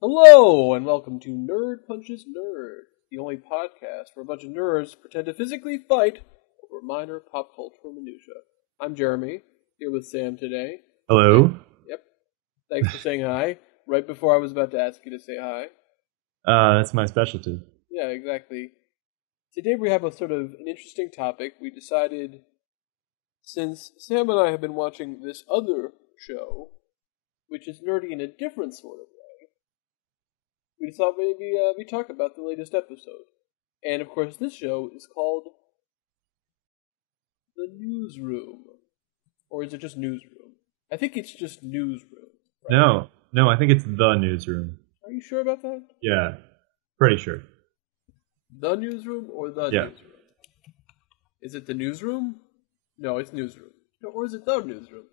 Hello, and welcome to Nerd Punches Nerd, the only podcast where a bunch of nerds pretend to physically fight over minor pop cultural minutia. I'm Jeremy, here with Sam today. Hello. Yep. Thanks for saying hi. Right before I was about to ask you to say hi. That's my specialty. Yeah, exactly. Today we have a sort of an interesting topic. We decided, since Sam and I have been watching this other show, which is nerdy in a different sort of way, we thought maybe we talk about the latest episode. And of course this show is called The Newsroom. Or is it just Newsroom? I think it's just Newsroom. Right? No, I think it's The Newsroom. Are you sure about that? Yeah, pretty sure. The Newsroom or The Newsroom? Is it The Newsroom? No, it's Newsroom. No, or is it The Newsroom?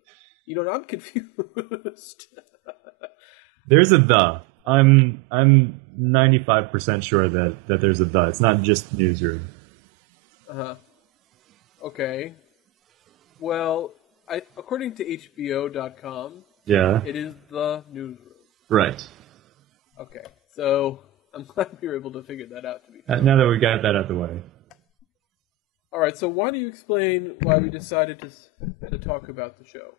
You know, I'm confused. There's a The. I'm 95% sure that there's a The. It's not just Newsroom. Uh-huh. Okay. Well, according to HBO.com, it is The Newsroom. Right. Okay. So, I'm glad we were able to figure that out, to be fair. Now that we got that out of the way. Alright, so why don't you explain why we decided to talk about the show?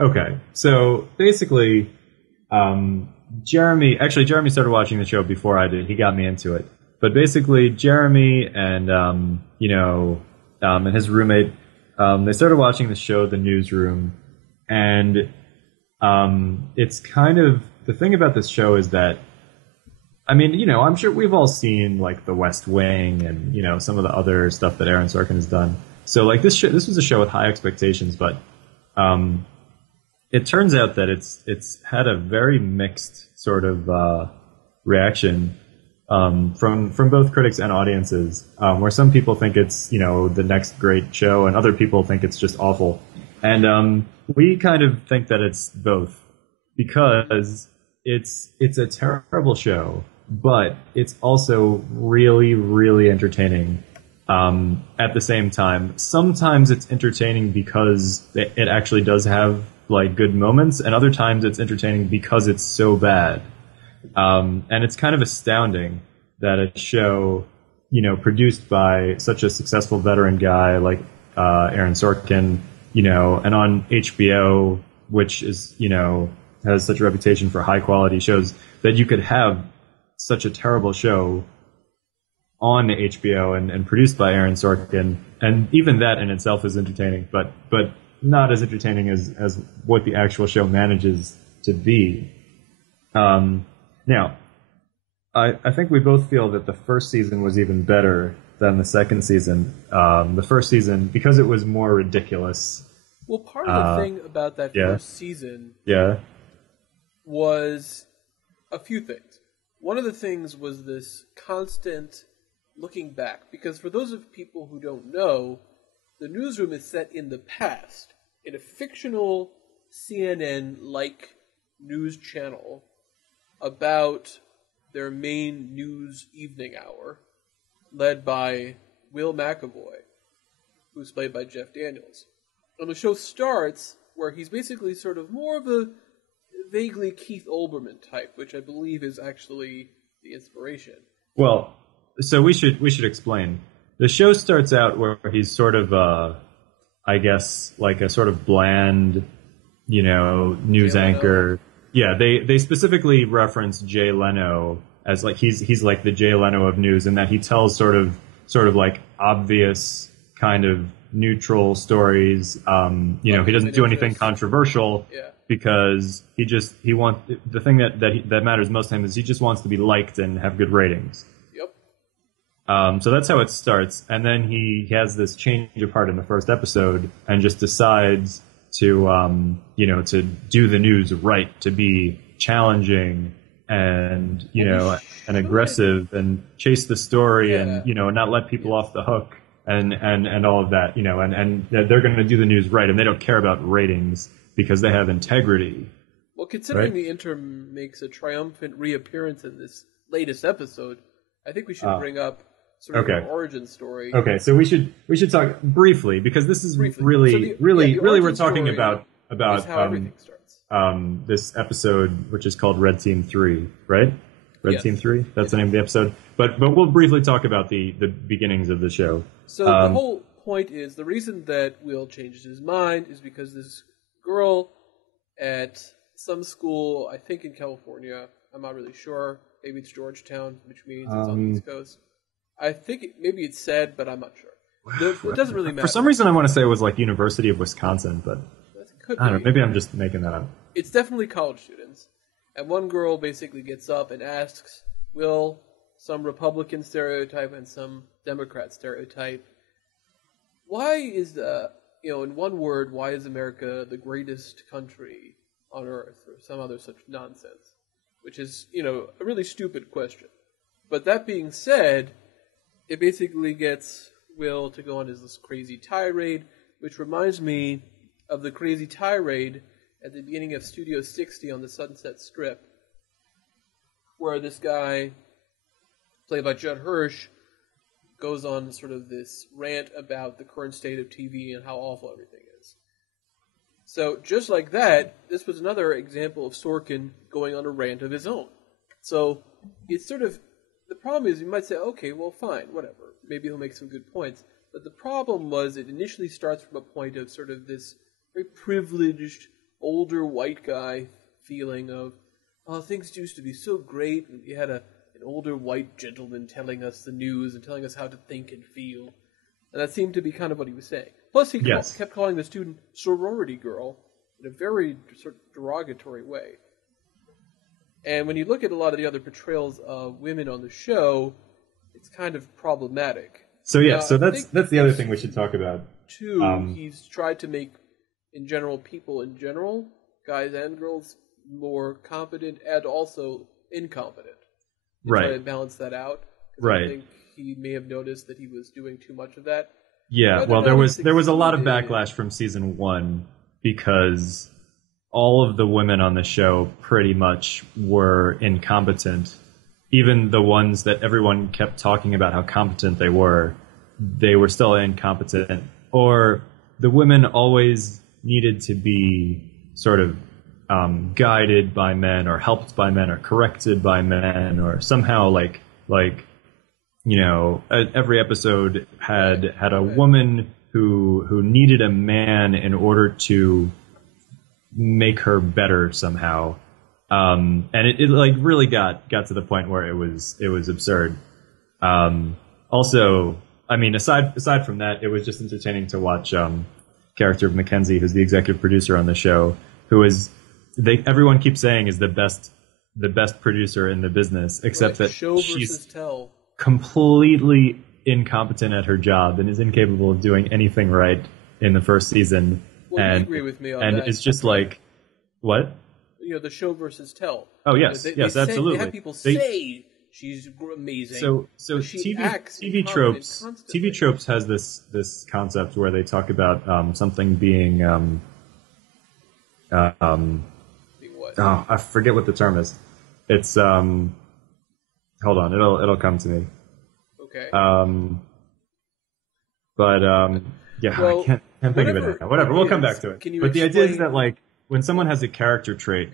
Okay, so basically, Jeremy started watching the show before I did. He got me into it. But basically, Jeremy and, and his roommate, they started watching the show, The Newsroom, and it's kind of, the thing about this show is that, I mean, you know, I'm sure we've all seen, like, The West Wing and, you know, some of the other stuff that Aaron Sorkin has done. So, like, this was a show with high expectations, but it turns out that it's had a very mixed sort of reaction from both critics and audiences, where some people think it's, you know, the next great show, and other people think it's just awful. And we kind of think that it's both, because it's a terrible show, but it's also really, really entertaining at the same time. Sometimes it's entertaining because it actually does have, like, good moments, and other times it's entertaining because it's so bad. And it's kind of astounding that a show, you know, produced by such a successful veteran guy like Aaron Sorkin, you know, and on HBO, which is, you know, has such a reputation for high quality shows, that you could have such a terrible show on HBO and produced by Aaron Sorkin, and even that in itself is entertaining, but not as entertaining as what the actual show manages to be. Now, I think we both feel that the first season was even better than the second season. The first season, because it was more ridiculous. Well, part of the thing about that first season was a few things. One of the things was this constant looking back, because for those of people who don't know, The Newsroom is set in the past, in a fictional CNN-like news channel about their main news evening hour, led by Will McAvoy, who's played by Jeff Daniels. And the show starts where he's basically sort of more of a vaguely Keith Olbermann type, which I believe is actually the inspiration. Well, so we should explain. The show starts out where he's sort of, I guess, like a sort of bland, you know, news anchor. Yeah, they specifically reference Jay Leno as, like, he's like the Jay Leno of news, in that he tells sort of like obvious kind of neutral stories. You know, he doesn't do anything controversial because he wants, the thing that matters most to him is he just wants to be liked and have good ratings. So that's how it starts, and then he has this change of heart in the first episode and just decides to, you know, to do the news right, to be challenging and, you know, and aggressive and chase the story and, you know, not let people off the hook and all of that, you know, and they're going to do the news right, and they don't care about ratings because they have integrity. Well, considering the intern makes a triumphant reappearance in this latest episode, I think we should bring up sort of Okay. her origin story. Okay, so we should talk briefly because this is Briefly. really So the really origin we're talking story about is how everything starts. this episode which is called Red Team 3, right? Red Yes. Team 3. That's the name of the episode. But we'll briefly talk about the beginnings of the show. So the whole point is the reason that Will changes his mind is because this girl at some school, I think in California, I'm not really sure. Maybe it's Georgetown, which means it's on the East Coast. I think maybe it's said, but I'm not sure. It doesn't really matter. For some reason, I want to say it was like University of Wisconsin, but Could I don't know. be. Maybe I'm just making that up. It's definitely college students. And one girl basically gets up and asks Will some Republican stereotype and some Democrat stereotype. Why is in one word, why is America the greatest country on earth, or some other such nonsense? Which is, a really stupid question. But that being said, it basically gets Will to go on this crazy tirade, which reminds me of the crazy tirade at the beginning of Studio 60 on the Sunset Strip, where this guy, played by Judd Hirsch, goes on sort of this rant about the current state of TV and how awful everything is. So just like that, this was another example of Sorkin going on a rant of his own. So it's sort of, the problem is you might say, okay, well fine, whatever. Maybe he'll make some good points. But the problem was it initially starts from a point of sort of this very privileged, older white guy feeling of, oh, things used to be so great, and you had an older white gentleman telling us the news and telling us how to think and feel. And that seemed to be kind of what he was saying. Plus, he kept calling the student sorority girl in a very sort of derogatory way. And when you look at a lot of the other portrayals of women on the show, it's kind of problematic. So that's the other thing we should talk about. Two, he's tried to make, in general, people in general, guys and girls, more competent and also incompetent. Right. Try to balance that out. Right. I think he may have noticed that he was doing too much of that. Yeah, well, there was a lot of backlash from season 1 because all of the women on the show pretty much were incompetent. Even the ones that everyone kept talking about how competent they were still incompetent. Or the women always needed to be sort of guided by men or helped by men or corrected by men or somehow every episode had a woman who needed a man in order to make her better somehow. And it really got to the point where it was absurd. Also, I mean, aside from that, it was just entertaining to watch character of Mackenzie, who's the executive producer on the show, who is everyone keeps saying is the best producer in the business, except that she's completely incompetent at her job and is incapable of doing anything right in the first season. Well, you agree with me on that. And it's just like, what? The show versus tell. Oh, yes. Yes, absolutely. They have people say she's amazing. So TV tropes has this concept where they talk about something being what? Oh, I forget what the term is. It's hold on, it'll come to me. Okay. I can't think of it now. Whatever, we'll come back to it. But the idea is that when someone has a character trait,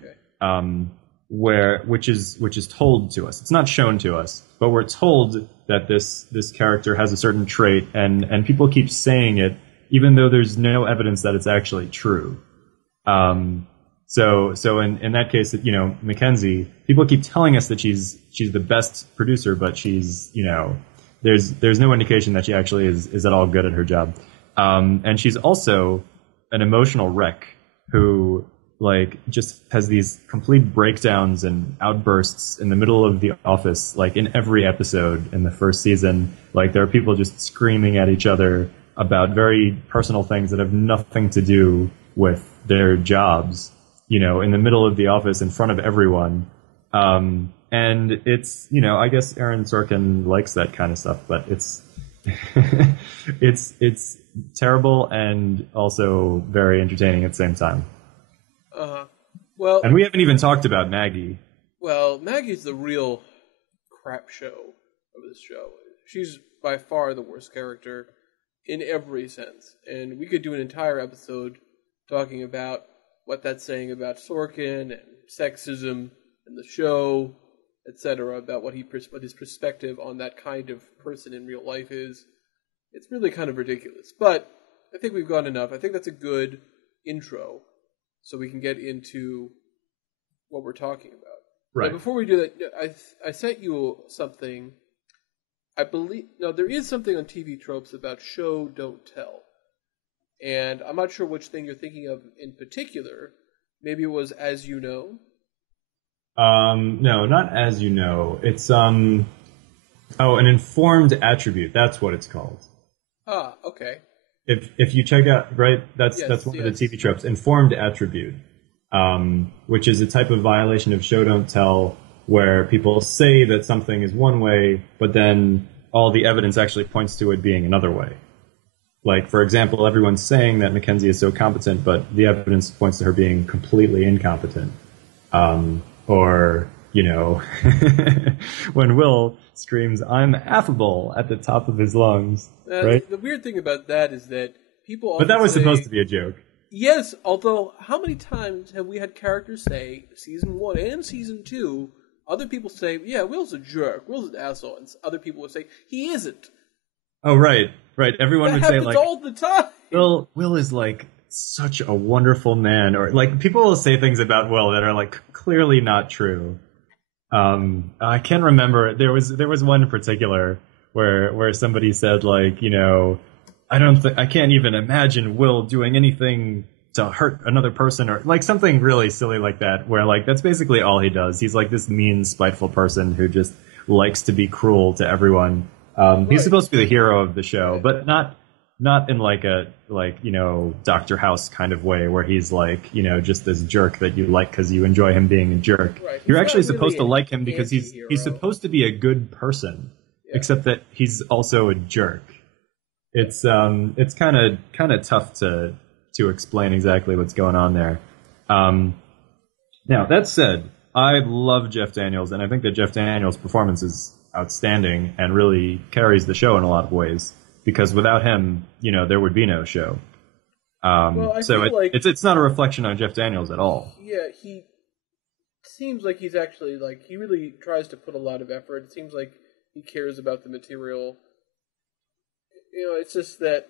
which is told to us, it's not shown to us, but we're told that this character has a certain trait, and people keep saying it, even though there's no evidence that it's actually true. So in that case, Mackenzie, people keep telling us that she's the best producer, but she's, there's no indication that she actually is at all good at her job. And she's also an emotional wreck who just has these complete breakdowns and outbursts in the middle of the office, in every episode in the first season. There are people just screaming at each other about very personal things that have nothing to do with their jobs, in the middle of the office in front of everyone. And it's, I guess Aaron Sorkin likes that kind of stuff, but it's, it's terrible and also very entertaining at the same time. Well, and we haven't even talked about Maggie. Well, Maggie's the real crap show of this show. she's by far the worst character in every sense. And we could do an entire episode talking about what that's saying about Sorkin and sexism and the show, etc., about what his perspective on that kind of person in real life is. It's really kind of ridiculous. But I think we've gone enough. I think that's a good intro so we can get into what we're talking about. Right. But before we do that, I sent you something. I believe... No, there is something on TV tropes about show, don't tell. And I'm not sure which thing you're thinking of in particular. Maybe it was As You Know? No, not As You Know. It's, an informed attribute. That's what it's called. Ah, okay. If you check out, right, that's one of the TV tropes, informed attribute, which is a type of violation of show don't tell, where people say that something is one way, but then all the evidence actually points to it being another way. Like, for example, everyone's saying that Mackenzie is so competent, but the evidence points to her being completely incompetent. Or, you know, when Will screams, "I'm affable," at the top of his lungs, right? The weird thing about that is that people often But that was say, supposed to be a joke. Yes, although how many times have we had characters say, season 1 and season 2, other people say, yeah, Will's a jerk, Will's an asshole, and other people would say, he isn't. Oh, right. Everyone would say, happens like, all the time. Will is, like, such a wonderful man. Or, like, people will say things about Will that are, like, clearly not true. I can't remember. There was one in particular where somebody said, like, you know, I can't even imagine Will doing anything to hurt another person, or, like, something really silly like that, where, like, that's basically all he does. He's, like, this mean, spiteful person who just likes to be cruel to everyone. He's supposed to be the hero of the show, but not in like a, like, you know, Dr. House kind of way where he's like, you know, just this jerk that you like because you enjoy him being a jerk. Right. You're actually supposed to like him because he's supposed to be a good person, except that he's also a jerk. It's kind of tough to explain exactly what's going on there. Now that said, I love Jeff Daniels, and I think that Jeff Daniels' performance is outstanding and really carries the show in a lot of ways, because without him, you know, there would be no show. It's not a reflection on Jeff Daniels at all. Yeah, he seems like he's actually, like, he really tries to put a lot of effort. It seems like he cares about the material. You know, it's just that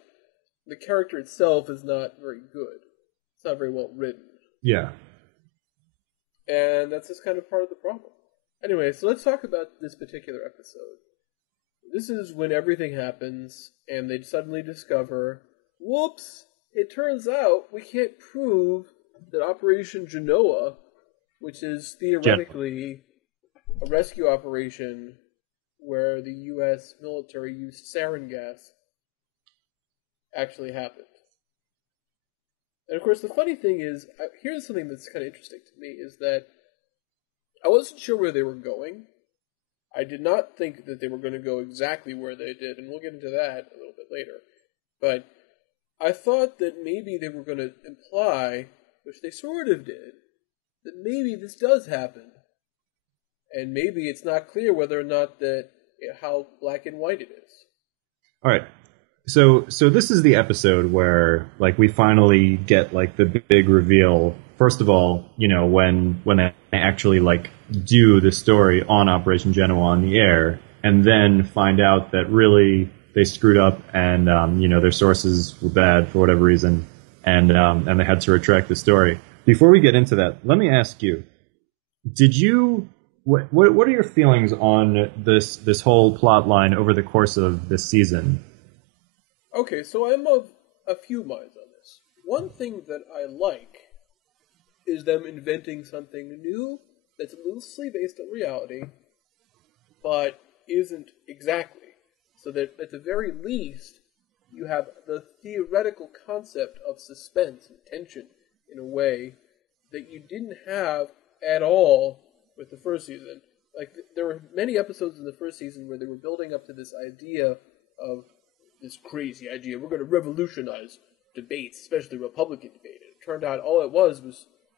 the character itself is not very good. It's not very well written. Yeah. And that's just kind of part of the problem. Anyway, so let's talk about this particular episode. This is when everything happens, and they suddenly discover, whoops, it turns out we can't prove that Operation Genoa, which is theoretically a rescue operation where the U.S. military used sarin gas, actually happened. And of course, the funny thing is, here's something that's kind of interesting to me, is that I wasn't sure where they were going. I did not think that they were going to go exactly where they did, and we'll get into that a little bit later. But I thought that maybe they were going to imply, which they sort of did, that maybe this does happen. And maybe it's not clear whether or not that how black and white it is. All right. So this is the episode where, like, we finally get, like, the big reveal. First of all, you know, when they actually, like, do the story on Operation Genoa on the air, and then find out that really they screwed up, and you know, their sources were bad for whatever reason, and they had to retract the story. Before we get into that, let me ask you: what are your feelings on this whole plot line over the course of this season? Okay, so I'm of a few minds on this. One thing that I like is them inventing something new that's loosely based on reality, but isn't exactly. So that at the very least, you have the theoretical concept of suspense and tension in a way that you didn't have at all with the first season. Like, there were many episodes in the first season where they were building up to this idea of this crazy idea. We're going to revolutionize debates, especially Republican debate. It turned out all it was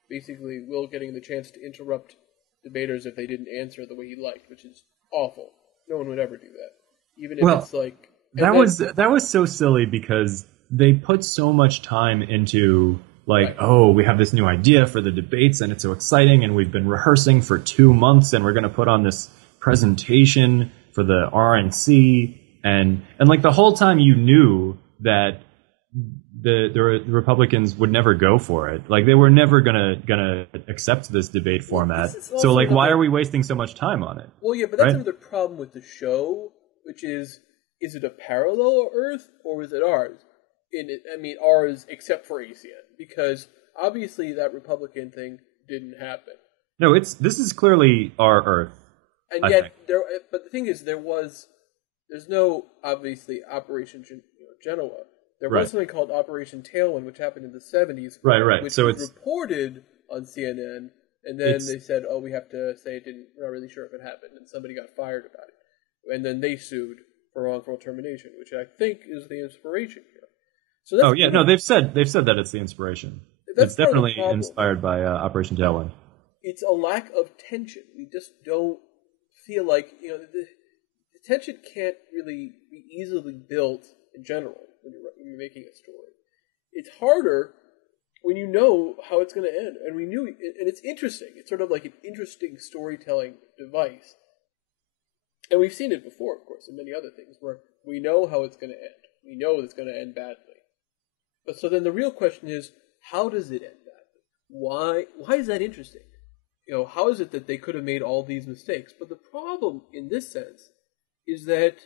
basically Will getting the chance to interrupt debaters if they didn't answer the way he liked, which is awful. No one would ever do that. even if it's like that was so silly because they put so much time into like, oh, we have this new idea for the debates and it's so exciting and we've been rehearsing for 2 months and we're going to put on this presentation for the RNC and like the whole time you knew that the Republicans would never go for it. Like they were never gonna accept this debate format. So like, why are we wasting so much time on it? Well, yeah, but that's another problem with the show, which is it a parallel Earth or is it ours? Ours except for ACN, because obviously that Republican thing didn't happen. No, this is clearly our Earth. And yet, but the thing is, there's no obviously Operation Genoa. There was something called Operation Tailwind, which happened in the 70s. Right. Which so was reported on CNN, and then they said, "Oh, we have to say we're not really sure if it happened," and somebody got fired about it, and then they sued for wrongful termination, which I think is the inspiration here. So that's they've said that it's the inspiration. It's definitely inspired by Operation Tailwind. It's a lack of tension. We just don't feel like the tension can't really be easily built in general. When you're making a story, it's harder when you know how it's going to end, and it's interesting. It's sort of like an interesting storytelling device, and we've seen it before, of course, in many other things where we know how it's going to end. We know it's going to end badly, but so then the real question is, how does it end badly? Why is that interesting? How is it that they could have made all these mistakes? But the problem in this sense is that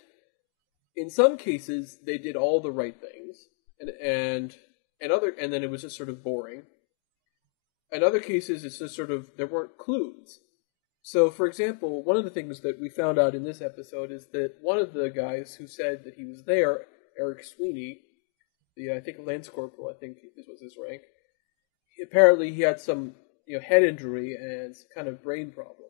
in some cases, they did all the right things, and then it was just sort of boring. In other cases, it's just sort of there weren't clues. So, for example, one of the things that we found out in this episode is that one of the guys who said that he was there, Eric Sweeney, I think Lance Corporal, I think this was his rank. Apparently, he had some head injury and some kind of brain problem.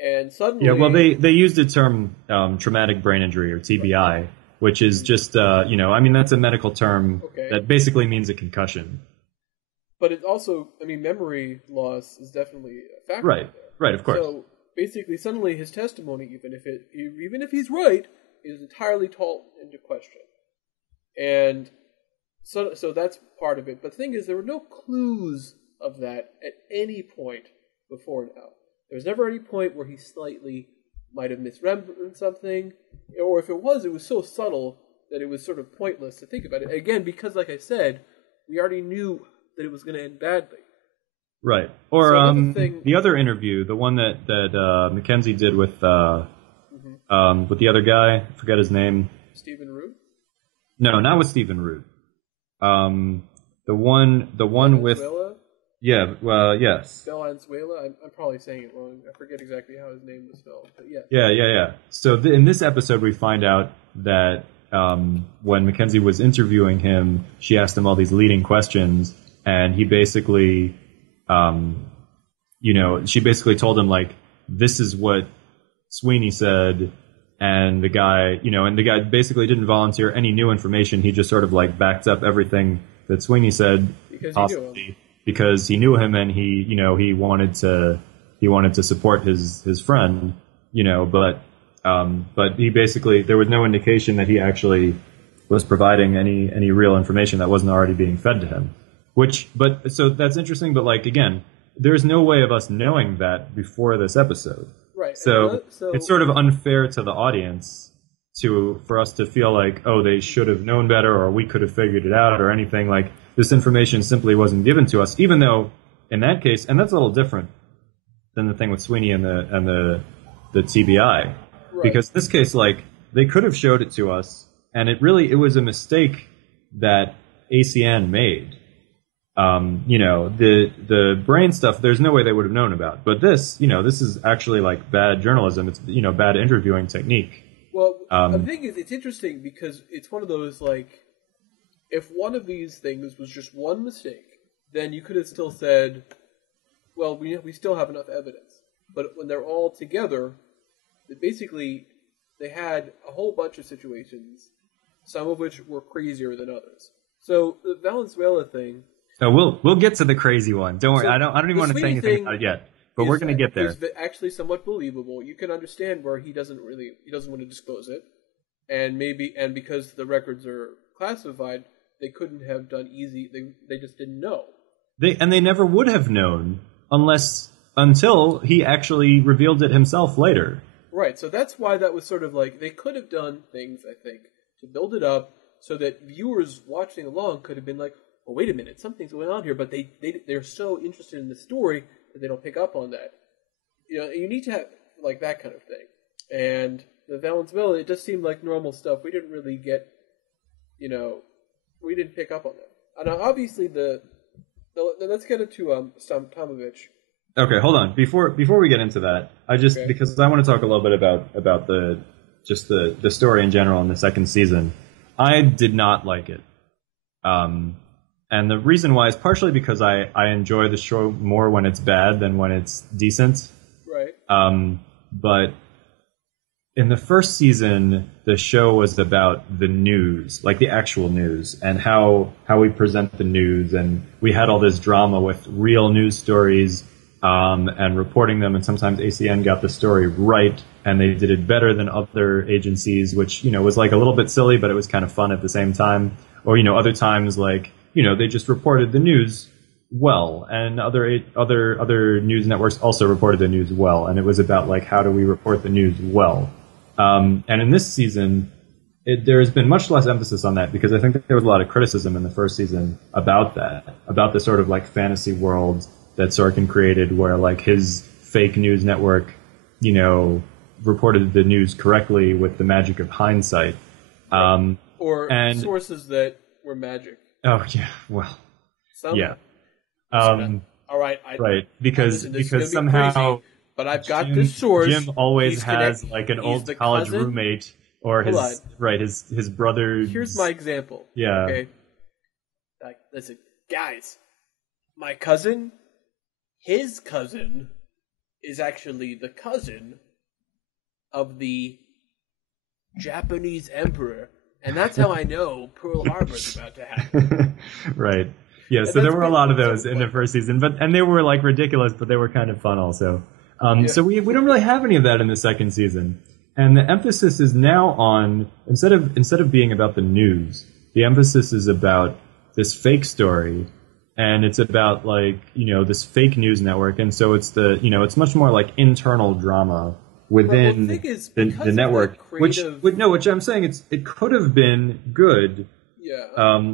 And suddenly... Yeah, well, they used the term traumatic brain injury, or TBI, which is just, that's a medical term that basically means a concussion. But it also, memory loss is definitely a factor. Right, of course. So, basically, suddenly his testimony, even if he's right, is entirely called into question. And so that's part of it. But the thing is, there were no clues of that at any point before now. There was never any point where he slightly might have misremembered something, or if it was so subtle that it was sort of pointless to think about it. Again, because, like I said, we already knew that it was going to end badly. Right. Or the other interview, the one that Mackenzie did with the other guy, I forget his name. Stephen Root? No, not with Stephen Root. The one with... Yeah, yes. Valenzuela? I'm probably saying it wrong. I forget exactly how his name was spelled, but yes. Yeah. So in this episode, we find out that when Mackenzie was interviewing him, she asked him all these leading questions, and he basically, she basically told him, like, this is what Sweeney said, and the guy basically didn't volunteer any new information. He just sort of, like, backed up everything that Sweeney said. Because he knew him. Because he knew him and he wanted to support his friend, but he basically, there was no indication that he actually was providing any real information that wasn't already being fed to him. So that's interesting, but like again, there's no way of us knowing that before this episode. Right. So it's sort of unfair to the audience for us to feel like, oh, they should have known better, or we could have figured it out, or anything. Like, this information simply wasn't given to us, even though in that case, and that's a little different than the thing with Sweeney and the TBI, right. Because in this case, like, they could have showed it to us, and it was a mistake that ACN made. The brain stuff, there's no way they would have known about. But this is actually like bad journalism. It's, bad interviewing technique. Well, the thing is, it's interesting because it's one of those, like, if one of these things was just one mistake, then you could have still said, well, we still have enough evidence. But when they're all together, they had a whole bunch of situations, some of which were crazier than others. So the Valenzuela thing... No, we'll get to the crazy one. Don't worry. I don't even want to say anything about it yet. but we're going to get there. Is actually somewhat believable. You can understand where he doesn't want to disclose it, and because the records are classified, they couldn't have done easy. They just didn't know. They never would have known until he actually revealed it himself later. Right. So that's why that was sort of like they could have done things, I think, to build it up so that viewers watching along could have been like, "Oh, wait a minute, something's going on here," but they're so interested in the story that they don't pick up on that. You need to have like that kind of thing. And the Valence Villa, it just seemed like normal stuff. We didn't really get, we didn't pick up on that. And obviously let's get into Stamtanovich. Okay, hold on. Before we get into that, because I want to talk a little bit about the story in general in the second season. I did not like it. And the reason why is partially because I enjoy the show more when it's bad than when it's decent. Right. But in the first season, the show was about the news, like the actual news, and how we present the news. And we had all this drama with real news stories and reporting them. And sometimes ACN got the story right, and they did it better than other agencies, which, was like a little bit silly, but it was kind of fun at the same time. Or, other times like, they just reported the news well, and other news networks also reported the news well. And it was about like, how do we report the news well? And in this season, there has been much less emphasis on that because I think that there was a lot of criticism in the first season about that, about the sort of like fantasy world that Sorkin created where like his fake news network, reported the news correctly with the magic of hindsight. Or sources that were magic. Oh, yeah, well, yeah. All right. Right, because somehow... Crazy, but I've got this source. Jim always has like an old college roommate or his brother. Here's my example. Yeah. Okay. Like, listen, guys, my cousin, his cousin is actually the cousin of the Japanese emperor, and that's how I know Pearl Harbor is about to happen. Right. Yeah. So there were a lot of those in the first season, and they were like ridiculous, but they were kind of fun also. So we don't really have any of that in the second season, and the emphasis is now on instead of being about the news, the emphasis is about this fake story, and it's about like this fake news network, and so it's it's much more like internal drama within the network, which I'm saying it could have been good,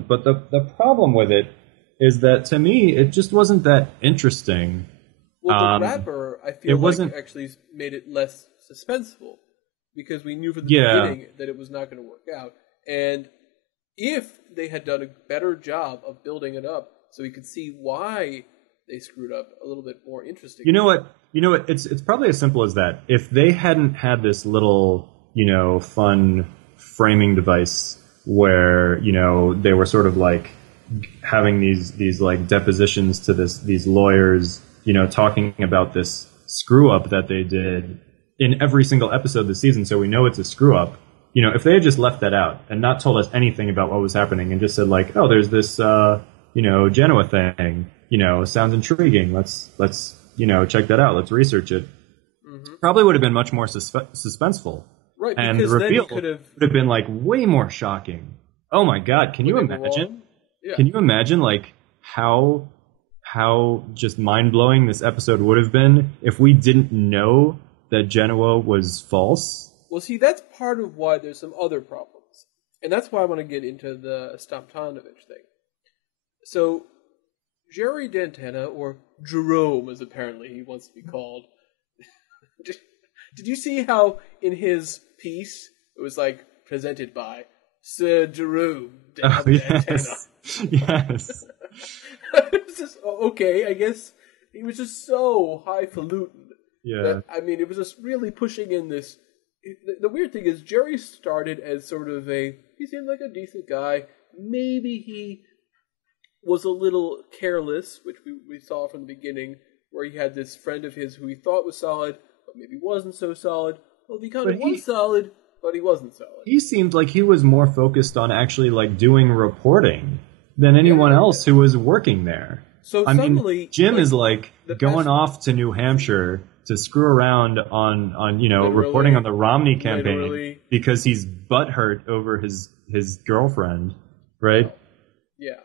but the problem with it is that to me it just wasn't that interesting. Well, the rapper, I feel actually made it less suspenseful because we knew from the beginning that it was not going to work out. And if they had done a better job of building it up so we could see why they screwed up a little bit more interesting. You know what? It's probably as simple as that. If they hadn't had this little, fun framing device where, they were sort of like having these like depositions to these lawyers, talking about this screw up that they did in every single episode this season, so we know it's a screw up. If they had just left that out and not told us anything about what was happening and just said like, oh, there's this, Genoa thing, sounds intriguing. Let's check that out. Let's research it. Mm-hmm. Probably would have been much more suspenseful. Right. And the reveal would have been like way more shocking. Oh my God. Can you imagine? Yeah. Can you imagine like how just mind-blowing this episode would have been if we didn't know that Genoa was false? Well, see, that's part of why there's some other problems. And that's why I want to get into the Stamtanovich thing. So, Jerry Dantana, or Jerome as apparently he wants to be called, did you see how in his piece it was like presented by Sir Jerome Dantana? Yes. It was just, okay, I guess he was just so highfalutin. Yeah. It was just really pushing in this. The weird thing is, Jerry started as sort of he seemed like a decent guy. Maybe he was a little careless, which we saw from the beginning, where he had this friend of his who he thought was solid, but maybe wasn't so solid. Well, he kind of was solid, but he wasn't solid. He seemed like he was more focused on actually like doing reporting than anyone else who was working there. So I suddenly, mean, Jim like, is like going off to New Hampshire to screw around on reporting on the Romney campaign because he's butthurt over his girlfriend, right? Yeah.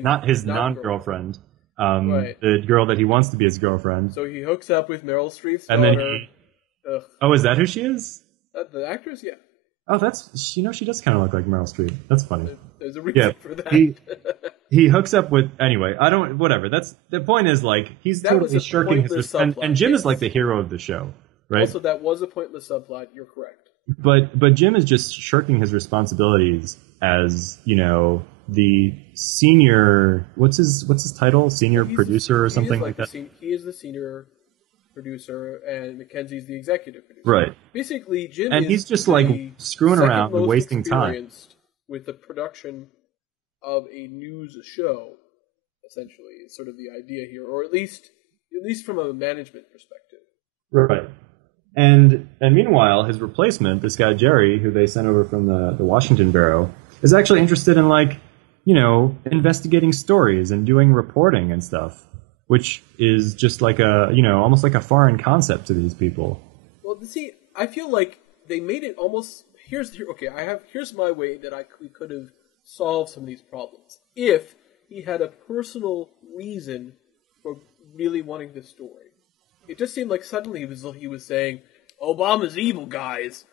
Not his non-girlfriend. Right. The girl that he wants to be his girlfriend. So he hooks up with Meryl Streep's and daughter. Then oh, is that who she is? The actress, yeah. Oh, she does kind of look like Meryl Streep. That's funny. There's a reason for that. He hooks up with, anyway, whatever. The point is, like, he's totally shirking his, and Jim is like the hero of the show, right? Also, that was a pointless subplot. You're correct. But Jim is just shirking his responsibilities as, the senior, what's his title? Senior producer or something like that? He is the senior producer, and Mackenzie's the executive producer. Right. Basically, Jim and is he's just like screwing around and wasting time with the production of a news show. Essentially, is sort of the idea here, or at least from a management perspective. Right. And meanwhile, his replacement, this guy Jerry, who they sent over from the Washington bureau, is actually interested in investigating stories and doing reporting and stuff, which is just like almost like a foreign concept to these people. Well, see, I feel like they made it almost here's my way that we could have solved some of these problems if he had a personal reason for really wanting this story. It just seemed like suddenly he was saying Obama's evil, guys.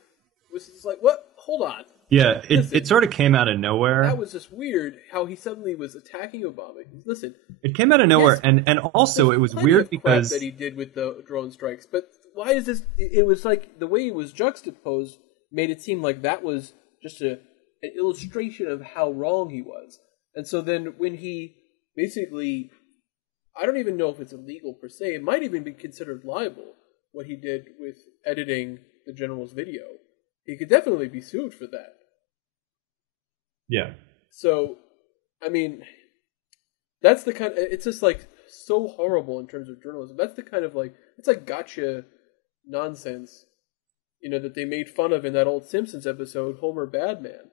It was just like, what? Hold on. Yeah, it sort of came out of nowhere. That was just weird how he suddenly was attacking Obama. Listen, it came out of nowhere, yes, and also it was weird because that he did with the drone strikes. But why is this? It was like the way it was juxtaposed made it seem like that was just an illustration of how wrong he was. And so then when he basically, I don't even know if it's illegal per se. It might even be considered liable what he did with editing the general's video. He could definitely be sued for that. Yeah. So, I mean, that's the kind. It's just like so horrible in terms of journalism. That's the kind of it's like gotcha nonsense, that they made fun of in that old Simpsons episode, Homer Badman.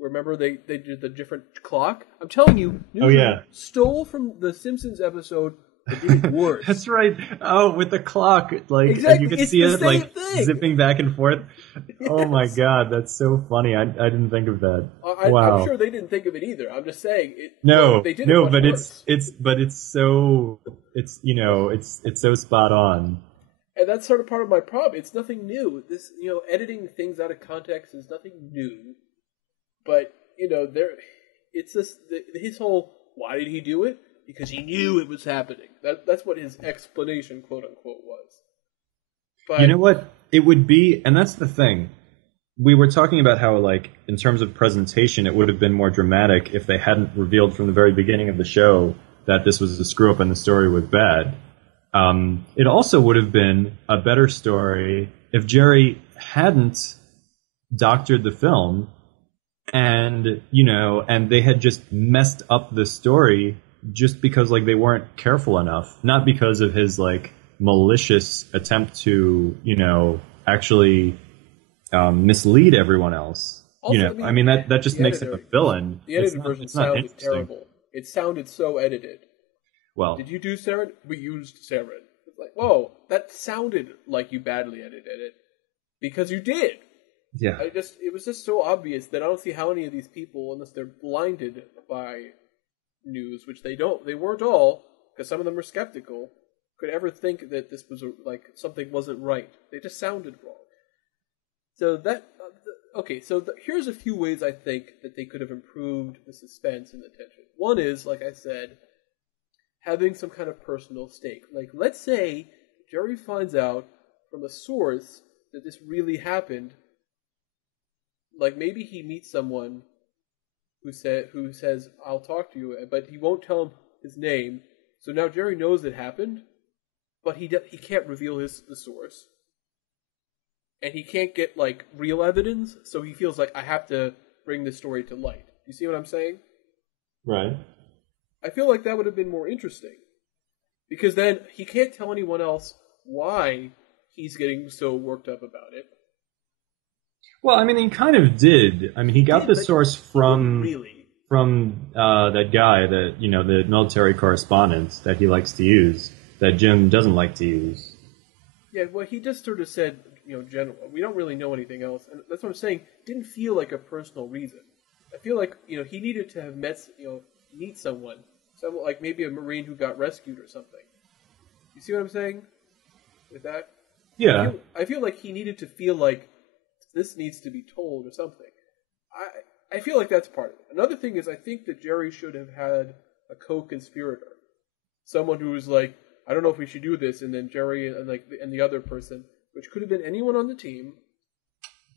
Remember they did the different clock? I'm telling you, Newsroom stole from the Simpsons episode, but did it worse. That's right. Oh, with the clock, exactly. And you could see it zipping back and forth. Yes. Oh my God, that's so funny. I didn't think of that. Wow. I'm sure they didn't think of it either. I'm just saying it. They did but worse. it's so spot on. And that's sort of part of my problem. It's nothing new. This, editing things out of context is nothing new. But, it's this, his whole, why did he do it? Because he knew it was happening. That's what his explanation, quote unquote, was. But, you know what? It would be, and that's the thing. We were talking about how, in terms of presentation, it would have been more dramatic if they hadn't revealed from the very beginning of the show that this was a screw-up and the story was bad. It also would have been a better story if Jerry hadn't doctored the film and they had just messed up the story just because they weren't careful enough, not because of his malicious attempt to actually mislead everyone else. Also, that just makes him a villain. The edited version sounded terrible. It sounded so edited. Well, did you do sarin? We used sarin. It's like, whoa, that sounded like you badly edited it because you did. Yeah. It was just so obvious that I don't see how any of these people, unless they're blinded by news, which they weren't all, because some of them are skeptical, could ever think that this was something wasn't right. They just sounded wrong. So here's a few ways I think that they could have improved the suspense and the tension. One is, like I said, having some kind of personal stake. Let's say Jerry finds out from a source that this really happened. Maybe he meets someone who says, I'll talk to you, but he won't tell him his name. So now Jerry knows it happened, but he can't reveal the source. And he can't get, real evidence, so he feels like, I have to bring this story to light. You see what I'm saying? Right. I feel like that would have been more interesting. Because then he can't tell anyone else why he's getting so worked up about it. Well, he kind of did. He got the source from from that guy that, the military correspondent that he likes to use, that Jim doesn't like to use. Yeah, well, he just sort of said, general. We don't really know anything else. And that's what I'm saying. It didn't feel like a personal reason. I feel like, he needed to have meet someone. Someone like maybe a Marine who got rescued or something. You see what I'm saying with that? Yeah. I feel like he needed to feel like this needs to be told or something. I feel like that's part of it. Another thing is I think that Jerry should have had a co-conspirator. Someone who was like, I don't know if we should do this, and then Jerry and the other person, which could have been anyone on the team,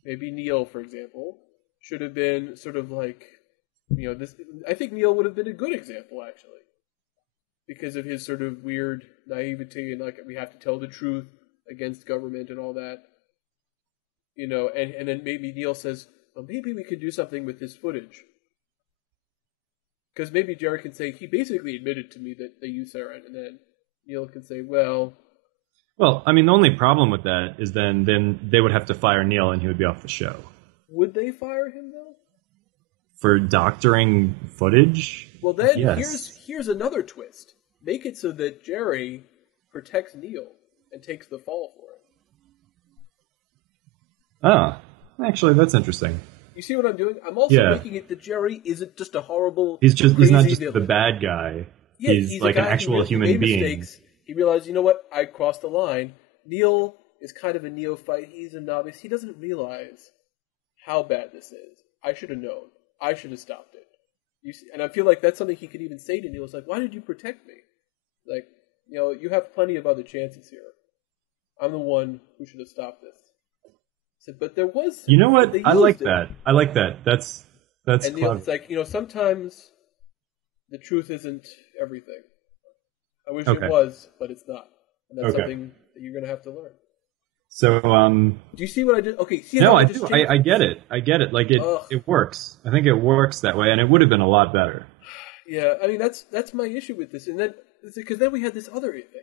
maybe Neil, for example, should have been sort of like, this. I think Neil would have been a good example, actually, because of his sort of weird naivety and like we have to tell the truth against government and all that. And then maybe Neil says, well, maybe we could do something with this footage. Because maybe Jerry can say, he basically admitted to me that they used sarin, and then Neil can say, well, I mean, the only problem with that is then they would have to fire Neil and he would be off the show. Would they fire him, though? For doctoring footage? Well, then yes. here's another twist. Make it so that Jerry protects Neil and takes the fall for it. Ah, actually, that's interesting. You see what I'm doing? I'm also making it that Jerry isn't just a horrible. He's not just the bad guy. Yeah, he's like an actual human being. Mistakes. He realized, I crossed the line. Neil is kind of a neophyte. He's a novice. He doesn't realize how bad this is. I should have known. I should have stopped it. You see, and I feel like that's something he could even say to Neil. It's like, why did you protect me? Like, you have plenty of other chances here. I'm the one who should have stopped this. But there was. You know what? I like that. I like that. That's and clever. Neil, it's like, sometimes the truth isn't everything. I wish it was, but it's not. And that's something that you're going to have to learn. So, do you see what I did? Okay, see no, how I do. I get it. I get it. Like it works. I think it works that way, and it would have been a lot better. Yeah, I mean that's my issue with this, and then because then we had this other thing.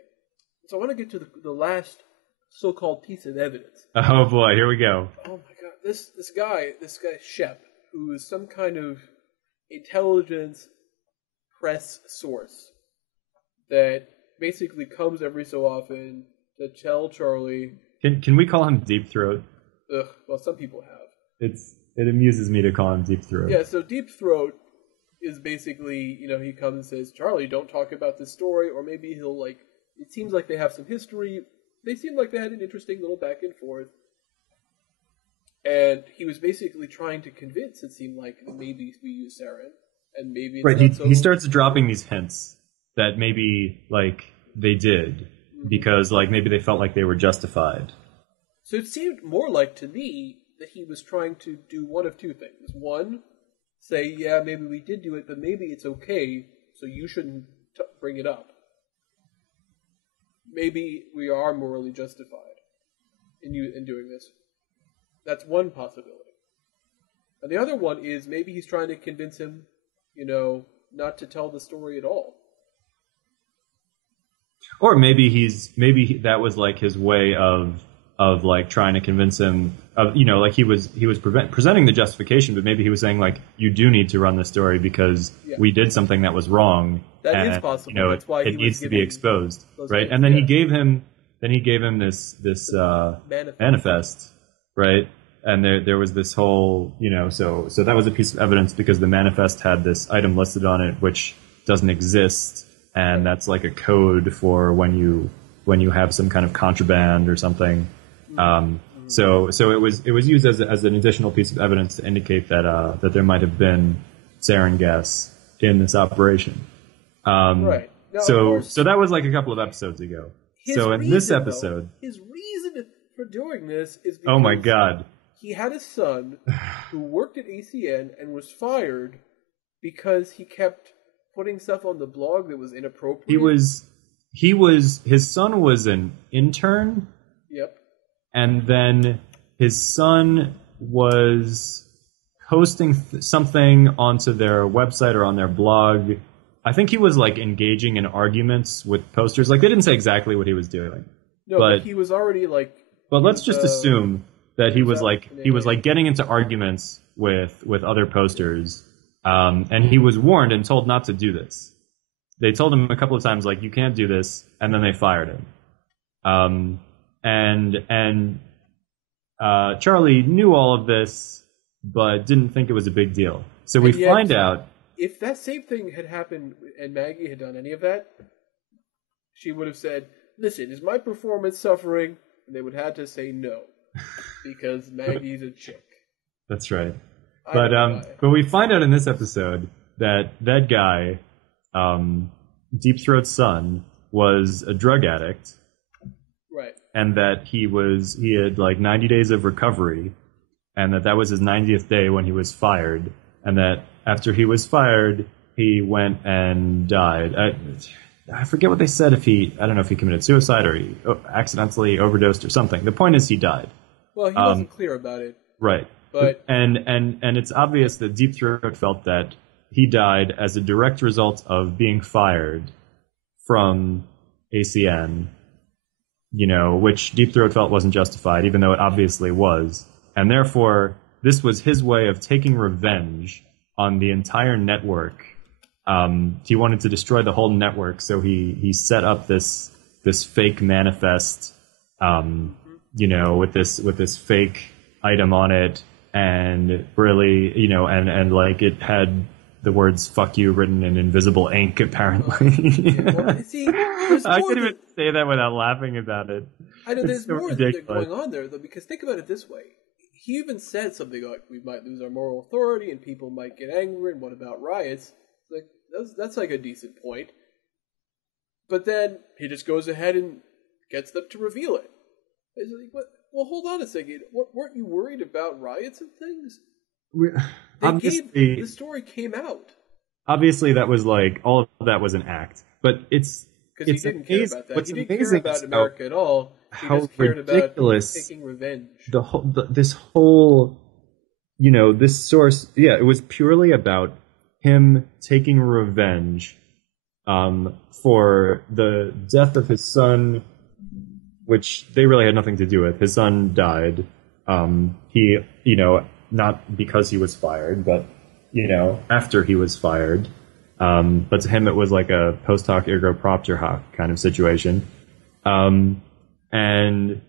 So I want to get to the last so-called piece of evidence. Oh boy, here we go. Oh my god, this guy Shep, who is some kind of intelligence press source that basically comes every so often to tell Charlie. Can we call him Deep Throat? Ugh, well, some people have. It amuses me to call him Deep Throat. Yeah, so Deep Throat is basically, he comes and says, Charlie, don't talk about this story, or maybe he'll it seems like they have some history. They seem like they had an interesting little back and forth. And he was basically trying to convince, it seemed like, maybe we use sarin, and maybe it's right. He starts dropping these hints that maybe, they did. Because, maybe they felt like they were justified. So it seemed more like, to me, that he was trying to do one of two things. One, say, yeah, maybe we did do it, but maybe it's okay, so you shouldn't bring it up. Maybe we are morally justified in doing this. That's one possibility. And the other one is maybe he's trying to convince him, not to tell the story at all. Or maybe that was his way of trying to convince him of, he was presenting the justification, but maybe he was saying you do need to run the story because we did something that was wrong. That is possible. That's why it needs to be exposed, right? And then he gave him this manifest, right? And there was this whole, so that was a piece of evidence because the manifest had this item listed on it which doesn't exist. And that's a code for when you have some kind of contraband or something. So it was used as an additional piece of evidence to indicate that there might have been sarin gas in this operation. Right. Now, so that was a couple of episodes ago. So in this episode, his reason for doing this is because oh my god, he had a son who worked at ACN and was fired because he kept putting stuff on the blog that was inappropriate. His son was an intern. Yep. And then his son was posting something onto their website or on their blog. I think he was engaging in arguments with posters. They didn't say exactly what he was doing. No, but he was already But let's just assume that he was getting into arguments with other posters And he was warned and told not to do this. They told him a couple of times, like, you can't do this, and then they fired him. And Charlie knew all of this, but didn't think it was a big deal. So we find out... If that same thing had happened and Maggie had done any of that, she would have said, listen, is my performance suffering? And they would have to say no, because Maggie's a chick. That's right. But we find out in this episode that guy, Deep Throat's son, was a drug addict. Right. And that he had like 90 days of recovery, and that was his 90th day when he was fired, and that after he was fired, he went and died. I forget what they said. I don't know if he committed suicide or he accidentally overdosed or something. The point is he died. Well, he wasn't clear about it. Right. But and it's obvious that Deep Throat felt that he died as a direct result of being fired from ACN, which Deep Throat felt wasn't justified, even though it obviously was. And therefore, this was his way of taking revenge on the entire network. He wanted to destroy the whole network, so he set up this fake manifest, with this fake item on it, and really, and like it had the words "fuck you" written in invisible ink, apparently. See, I couldn't even say that without laughing about it. I know there's more going on there, though, because think about it this way. He even said something like, we might lose our moral authority and people might get angry, and what about riots? Like, that's like a decent point. But then he just goes ahead and gets them to reveal it. It's like, what? Well, hold on a second. Weren't you worried about riots and things? The story came out. Obviously, that was like, all of that was an act. But it's... Because he didn't care about that. He didn't care about America at all. He just cared about taking revenge. This whole, this source, it was purely about him taking revenge for the death of his son, which they really had nothing to do with. His son died. He, not because he was fired, but, after he was fired. But to him, it was like a post hoc ergo propter hoc kind of situation. And,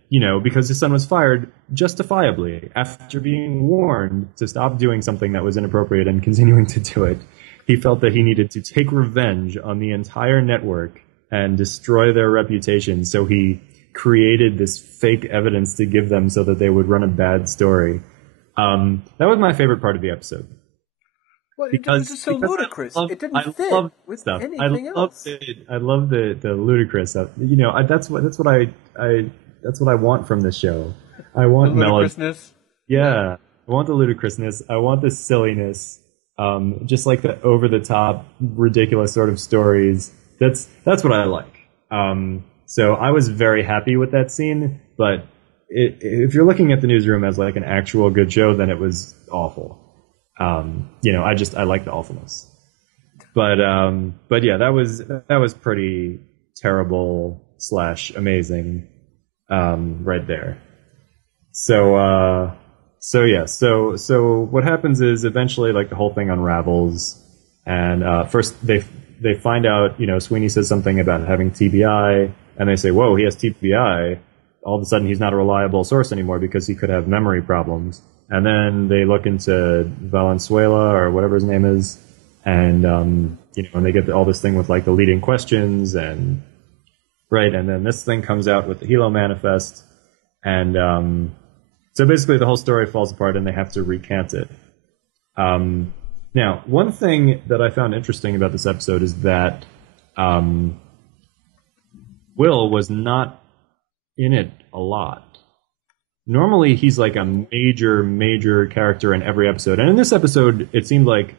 because his son was fired justifiably after being warned to stop doing something that was inappropriate and continuing to do it, he felt that he needed to take revenge on the entire network and destroy their reputation. So he created this fake evidence to give them so that they would run a bad story. That was my favorite part of the episode. Well, because it's so ludicrous. It didn't fit with stuff. Anything else. I love the ludicrous stuff. That's what I want from this show. I want the ludicrousness. Yeah, I want the ludicrousness. I want the silliness. Just like the over the top, ridiculous sort of stories. That's what I like. So I was very happy with that scene. But if you're looking at the Newsroom as like an actual good show, then it was awful. I like the awfulness, but yeah, that was pretty terrible / amazing, right there. So what happens is eventually, like, the whole thing unravels, and first they find out, Sweeney says something about having TBI, and they say, whoa, he has TBI. All of a sudden, he's not a reliable source anymore because he could have memory problems. And then they look into Valenzuela or whatever his name is, and and they get all this thing with like the leading questions, and then this thing comes out with the Hilo Manifest, and so basically the whole story falls apart, and they have to recant it. Now, one thing that I found interesting about this episode is that Will was not in it a lot. Normally, he's like a major character in every episode. And in this episode, it seemed like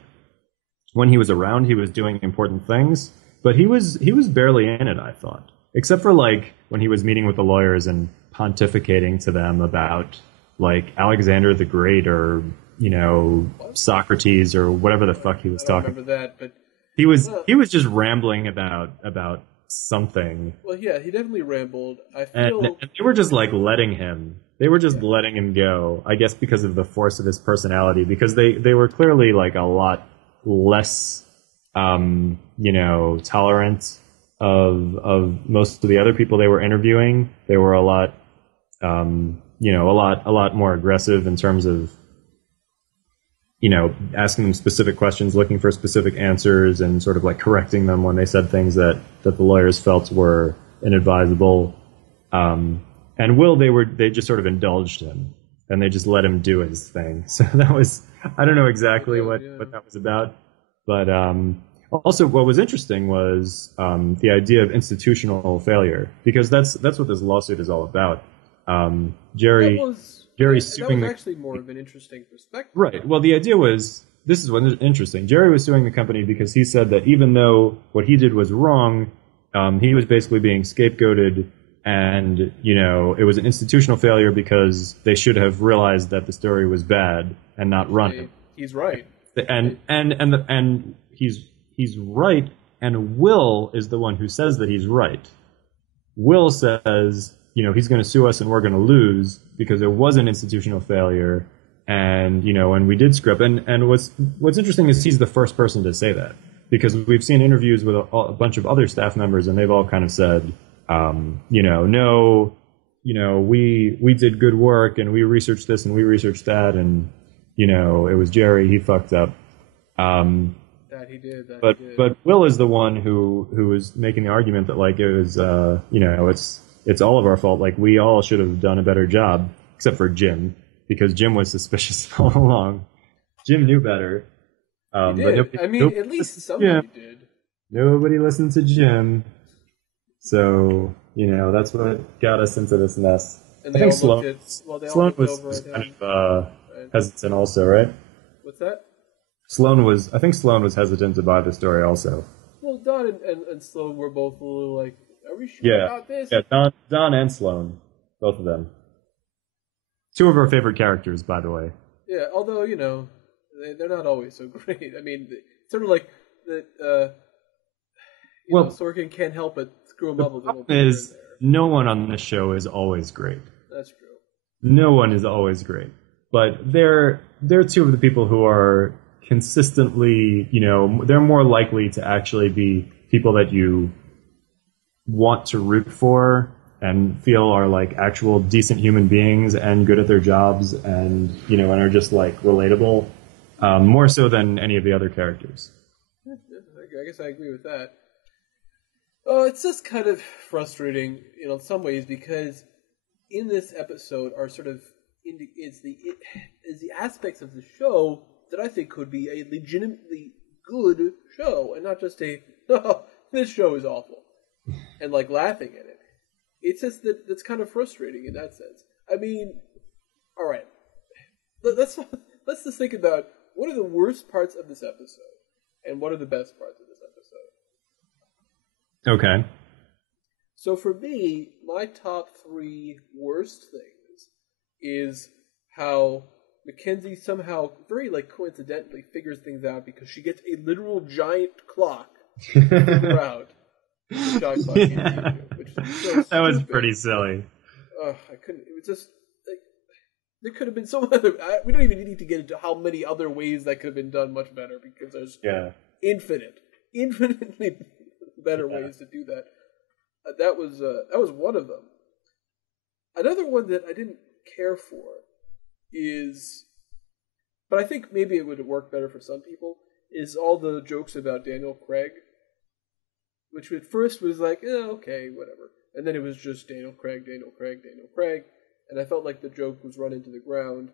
when he was around, he was doing important things. But he was barely in it, I thought. Except for, like, when he was meeting with the lawyers and pontificating to them about, like, Alexander the Great or, Socrates or whatever the fuck he was talking about. I remember that, but... He was just rambling about something. Well, yeah, he definitely rambled. I feel... And they were just, like, letting him... They were just letting him go, I guess because of the force of his personality, because they were clearly like a lot less, tolerant of most of the other people they were interviewing. They were a lot, a lot more aggressive in terms of, asking them specific questions, looking for specific answers, and sort of like correcting them when they said things that the lawyers felt were inadvisable. And Will, they just sort of indulged him, and they just let him do his thing. So that was, I don't know exactly what that was about. But also what was interesting was the idea of institutional failure, because that's what this lawsuit is all about. Jerry's suing. That was actually more of an interesting perspective. Right. Well, the idea was, this is what's interesting. Jerry was suing the company because he said that even though what he did was wrong, he was basically being scapegoated, and it was an institutional failure because they should have realized that the story was bad and not run it. He's right. And he's right, and Will is the one who says that he's right. Will says, he's going to sue us and we're going to lose because it was an institutional failure, and we did screw up. And what's interesting is he's the first person to say that, because we've seen interviews with a bunch of other staff members, and they've all kind of said, no, we did good work, and we researched this and we researched that, and it was Jerry, he fucked up. That he did. But Will is the one who was making the argument that like it was it's all of our fault. Like we all should have done a better job, except for Jim, because Jim was suspicious all along. Jim knew better. He did. But at least somebody did. Nobody listened to Jim. So, that's what got us into this mess. And I think Sloan was kind of hesitant also, right? What's that? I think Sloan was hesitant to buy the story also. Well, Don and Sloan were both a little like, are we sure about this? Yeah, Don and Sloan, both of them. Two of our favorite characters, by the way. Yeah, although, they're not always so great. I mean, it's sort of like that, Sorkin can't help but screw him up a little bit. No one on this show is always great. That's true. No one is always great. But they're two of the people who are consistently, they're more likely to actually be people that you want to root for and feel are like actual decent human beings and good at their jobs, and and are just like relatable, more so than any of the other characters. I guess I agree with that. It's just kind of frustrating in some ways, because in this episode are sort of is the aspects of the show that I think could be a legitimately good show, and not just this show is awful and like laughing at it. It's just that's kind of frustrating in that sense. I mean, all right, let's just think about what are the worst parts of this episode and what are the best parts of this episode. Okay. So for me, my top 3 worst things is how Mackenzie somehow very coincidentally figures things out because she gets a literal giant clock to figure out the shot clock which is so that was pretty silly. I couldn't. It was just there could have been so other. We don't even need to get into how many other ways that could have been done much better, because there's infinitely better ways to do that. That was one of them. Another one that I didn't care for is, but I think maybe it would work better for some people, is all the jokes about Daniel Craig, which at first was like, okay, whatever. And then it was just Daniel Craig, and I felt like the joke was run into the ground,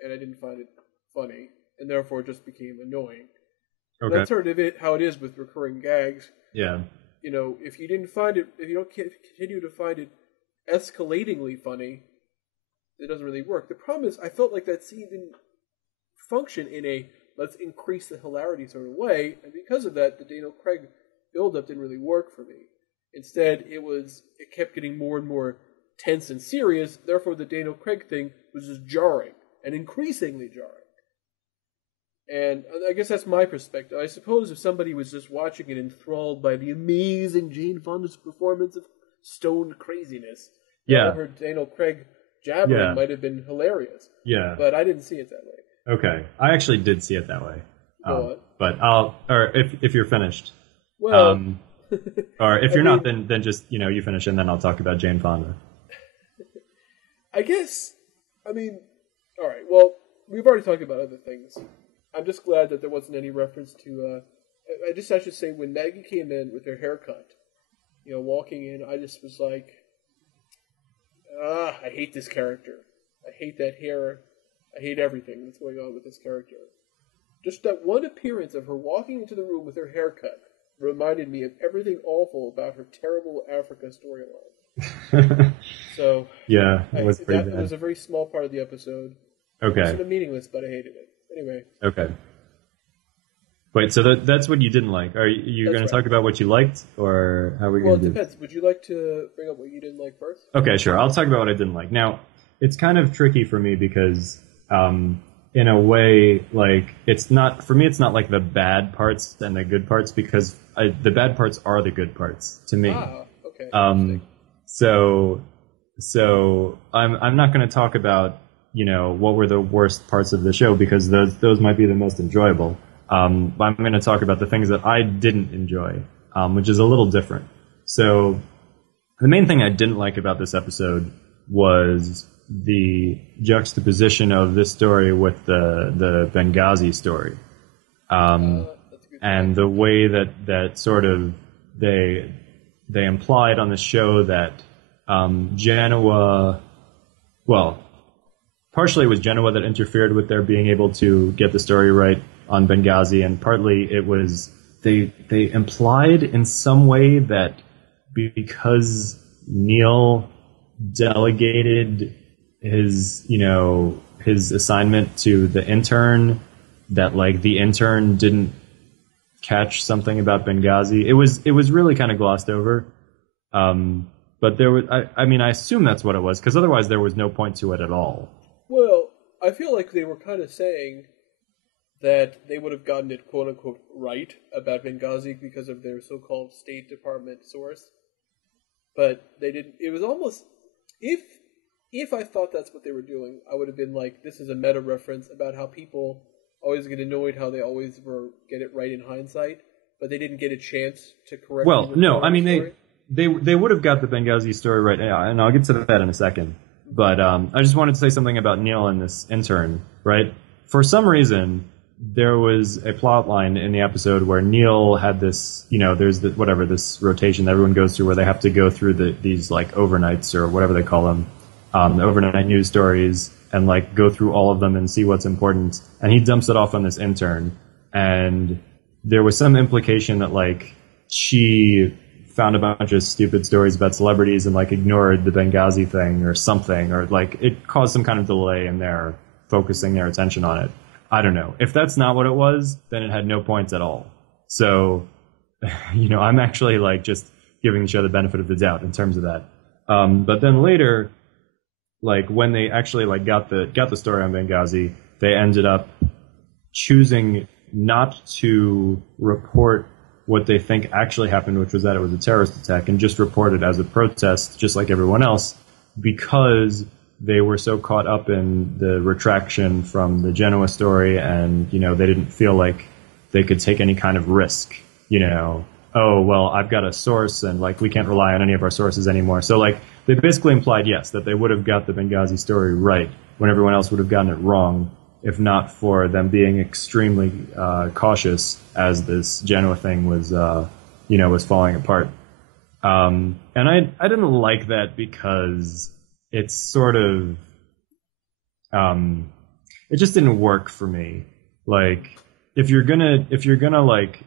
and I didn't find it funny, and therefore it just became annoying. Okay. That's sort of how it is with recurring gags. Yeah. If you didn't find it, if you don't continue to find it escalatingly funny, it doesn't really work. The problem is, I felt like that scene didn't function in a let's increase the hilarity sort of way, and because of that, the Daniel Craig build-up didn't really work for me. Instead, it kept getting more and more tense and serious. Therefore, the Daniel Craig thing was just jarring and increasingly jarring. And I guess that's my perspective. I suppose if somebody was just watching it enthralled by the amazing Jane Fonda's performance of stoned craziness, her Daniel Craig jabbering might have been hilarious. Yeah. But I didn't see it that way. Okay. I actually did see it that way. but or if you're finished. Well, or if you're not, then just, you finish and then I'll talk about Jane Fonda. I guess, all right, well, we've already talked about other things. I'm just glad that there wasn't any reference to, I should say, when Maggie came in with her haircut, walking in, I just was like, I hate this character. I hate that hair. I hate everything that's going on with this character. Just that one appearance of her walking into the room with her haircut reminded me of everything awful about her terrible Africa storyline. So yeah, it was pretty bad. It was a very small part of the episode. Okay. It was sort of meaningless, but I hated it. Anyway. Okay. Wait, so that's what you didn't like. Are you going to talk about what you liked, or how are we going to do? Well, it depends. Would you like to bring up what you didn't like first? Okay, sure. I'll talk about what I didn't like. Now, it's kind of tricky for me because, in a way, like, it's not like the bad parts and the good parts, because the bad parts are the good parts to me. Ah, okay. So I'm not going to talk about, what were the worst parts of the show, because those might be the most enjoyable. I'm going to talk about the things that I didn't enjoy, which is a little different. So the main thing I didn't like about this episode was the juxtaposition of this story with the Benghazi story. And the way that sort of they implied on the show that Genoa, well, partially it was Genoa that interfered with their being able to get the story right on Benghazi, and partly it was they implied in some way that because Neil delegated his assignment to the intern, that like the intern didn't catch something about Benghazi. It was really kind of glossed over. But there was, I assume that's what it was, because otherwise there was no point to it at all. Well, I feel like they were kind of saying that they would have gotten it quote-unquote right about Benghazi because of their so-called State Department source. But they didn't. It was almost, if I thought that's what they were doing, I would have been like, this is a meta reference about how people always get annoyed how they always get it right in hindsight, but they didn't get a chance to correct it. Well, no, they would have got the Benghazi story right, and I'll get to that in a second. But I just wanted to say something about Neil and this intern, right? For some reason, there was a plot line in the episode where Neil had this, there's this rotation that everyone goes through where they have to go through these like overnights or whatever they call them, the overnight news stories, and like go through all of them and see what's important. And he dumps it off on this intern. And there was some implication that like she found a bunch of stupid stories about celebrities and like ignored the Benghazi thing or something, or like it caused some kind of delay in their focusing their attention on it. I don't know. If that's not what it was, then it had no points at all. So, I'm actually like just giving the show the benefit of the doubt in terms of that. But then later, like when they actually like got the story on Benghazi, they ended up choosing not to report what they think actually happened, which was that it was a terrorist attack, and just report it as a protest, just like everyone else, because they were so caught up in the retraction from the Genoa story, and, they didn't feel like they could take any kind of risk, oh, well, I've got a source, and, like, we can't rely on any of our sources anymore. So, like, they basically implied, yes, that they would have got the Benghazi story right when everyone else would have gotten it wrong, if not for them being extremely cautious as this Genoa thing was, was falling apart. And I didn't like that because it's sort of, it just didn't work for me. Like, if you're gonna like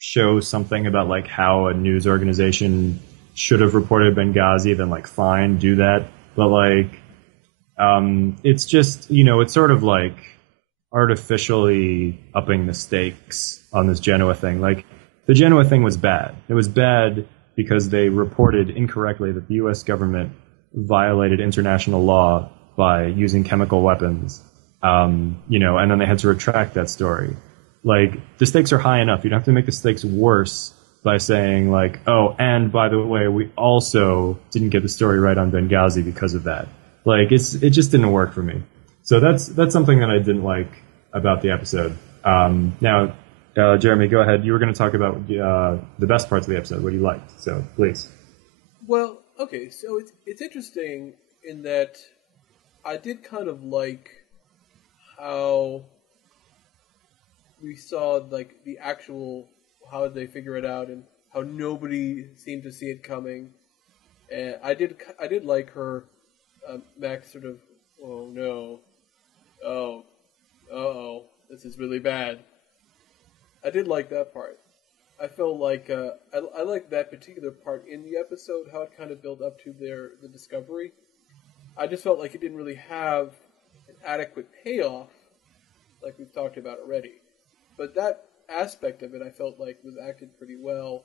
show something about like how a news organization should have reported Benghazi, then like fine, do that. But like, it's just, it's sort of like artificially upping the stakes on this Genoa thing. Like, the Genoa thing was bad. It was bad because they reported incorrectly that the U.S. government violated international law by using chemical weapons, and then they had to retract that story. Like, the stakes are high enough. You don't have to make the stakes worse by saying, like, oh, and by the way, we also didn't get the story right on Benghazi because of that. Like, it just didn't work for me. So that's something that I didn't like about the episode. Now, Jeremy, go ahead. You were going to talk about the best parts of the episode, what you liked. So, please. Well, okay, so it's interesting in that I did kind of like how we saw like the actual how did they figure it out and how nobody seemed to see it coming. And I did like her Max sort of, oh no, this is really bad. I did like that part. I felt like I liked that particular part in the episode, how it kind of built up to the discovery. I just felt like it didn't really have an adequate payoff, like we've talked about already. But that aspect of it, I felt like was acted pretty well,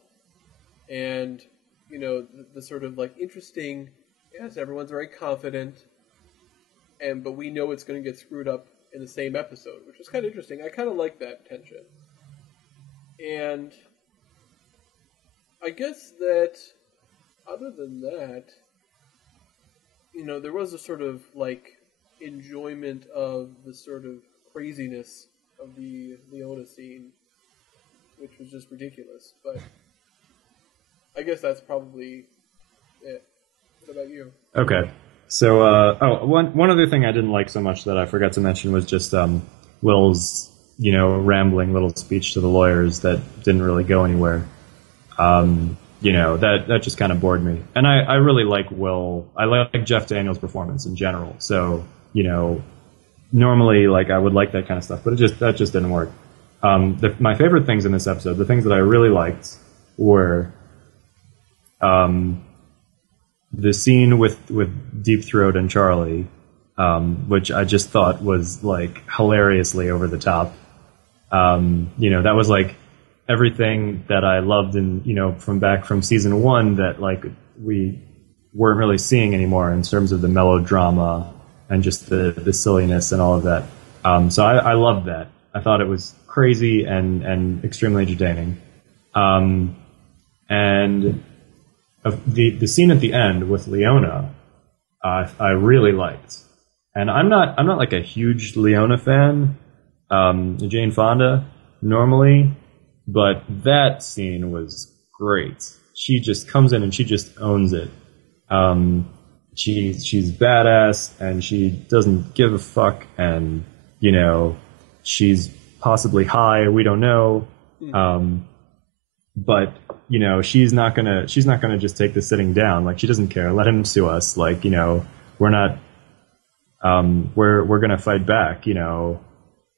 and the sort of like interesting. Yes, everyone's very confident, but we know it's going to get screwed up in the same episode, which was kind of interesting. I kind of like that tension, and I guess that other than that, there was a sort of like enjoyment of the sort of craziness of the Leona scene, which was just ridiculous. But I guess that's probably it. What about you? Okay. So, one other thing I didn't like so much that I forgot to mention was just Will's, rambling little speech to the lawyers that didn't really go anywhere. That just kind of bored me. And I really like Will. I like Jeff Daniels' performance in general. So, normally, like, I would like that kind of stuff, but that just didn't work. My favorite things in this episode, the things that I really liked were, the scene with Deep Throat and Charlie, which I just thought was like hilariously over the top. That was like everything that I loved from season 1 that like we weren't really seeing anymore in terms of the melodrama and just the silliness and all of that. So I loved that. I thought it was crazy and extremely entertaining. And the scene at the end with Leona, I really liked. And I'm not like a huge Leona fan, Jane Fonda normally, but that scene was great. She just comes in and she just owns it. She's badass and she doesn't give a fuck, and she's possibly high, we don't know. But she's not gonna just take the sitting down. Like, she doesn't care. Let him sue us. Like, we're not. We're gonna fight back.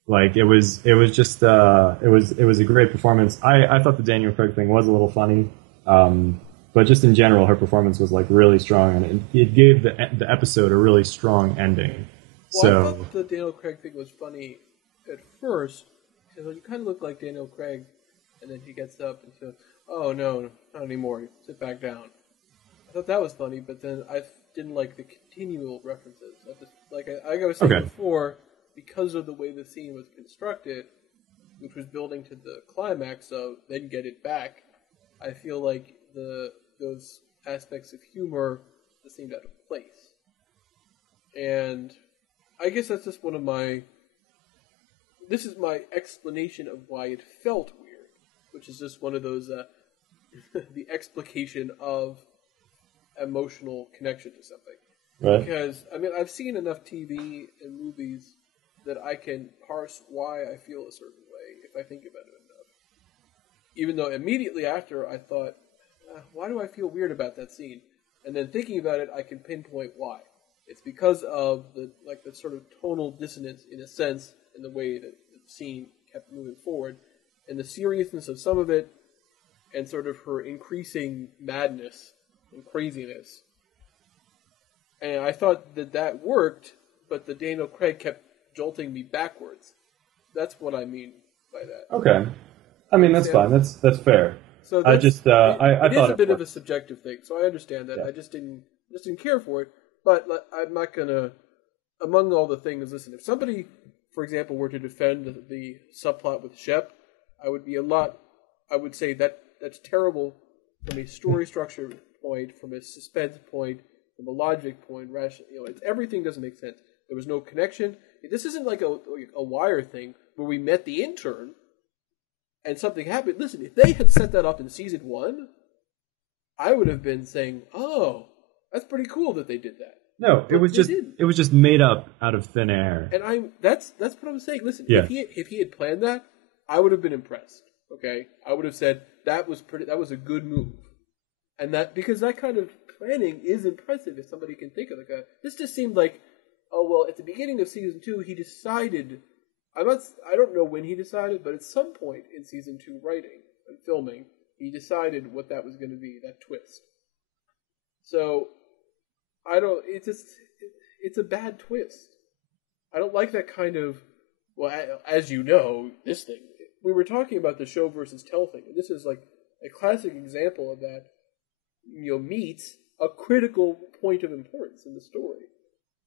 Like, it was just it was a great performance. I thought the Daniel Craig thing was a little funny, but just in general, her performance was like really strong, and it gave the episode a really strong ending. Well, I thought the Daniel Craig thing was funny at first, because you kind of look like Daniel Craig. And then he gets up and says, "Oh no, not anymore. Sit back down." I thought that was funny, but then I didn't like the continual references. I was saying before, because of the way the scene was constructed, which was building to the climax of then get it back, I feel like those aspects of humor just seemed out of place. And I guess that's just this is my explanation of why it felt weird. Which is just one of those, the explication of emotional connection to something. Right. Because, I've seen enough TV and movies that I can parse why I feel a certain way if I think about it enough. Even though immediately after I thought, why do I feel weird about that scene? And then thinking about it, I can pinpoint why. It's because of the sort of tonal dissonance, in a sense, in the way that the scene kept moving forward. And the seriousness of some of it, and sort of her increasing madness and craziness. And I thought that worked, but the Daniel Craig kept jolting me backwards. That's what I mean by that. Okay. That's fine. That's fair. So I just I it thought is a bit of a subjective thing, so I understand that. Yeah. I just didn't care for it. But I'm not gonna. Among all the things, listen. If somebody, for example, were to defend the subplot with Shep, I would say that's terrible from a story structure point, from a suspense point, from a logic point, everything doesn't make sense. There was no connection. This isn't like a Wire thing where we met the intern and something happened. Listen, if they had set that up in season 1, I would have been saying, "Oh, that's pretty cool that they did that." No, But it was just made up out of thin air. And that's what I'm saying. Listen, Yeah. if he had planned that, I would have been impressed. Okay, I would have said that was a good move, and that because that kind of planning is impressive if somebody can think of this just seemed like, oh well, at the beginning of season 2 he decided. I don't know when he decided, but at some point in season 2 writing and filming, he decided what that was going to be, that twist. So it's a bad twist. I don't like that kind of, well, as you know, this thing. We were talking about the show versus tell thing, and this is like a classic example of that, meets a critical point of importance in the story.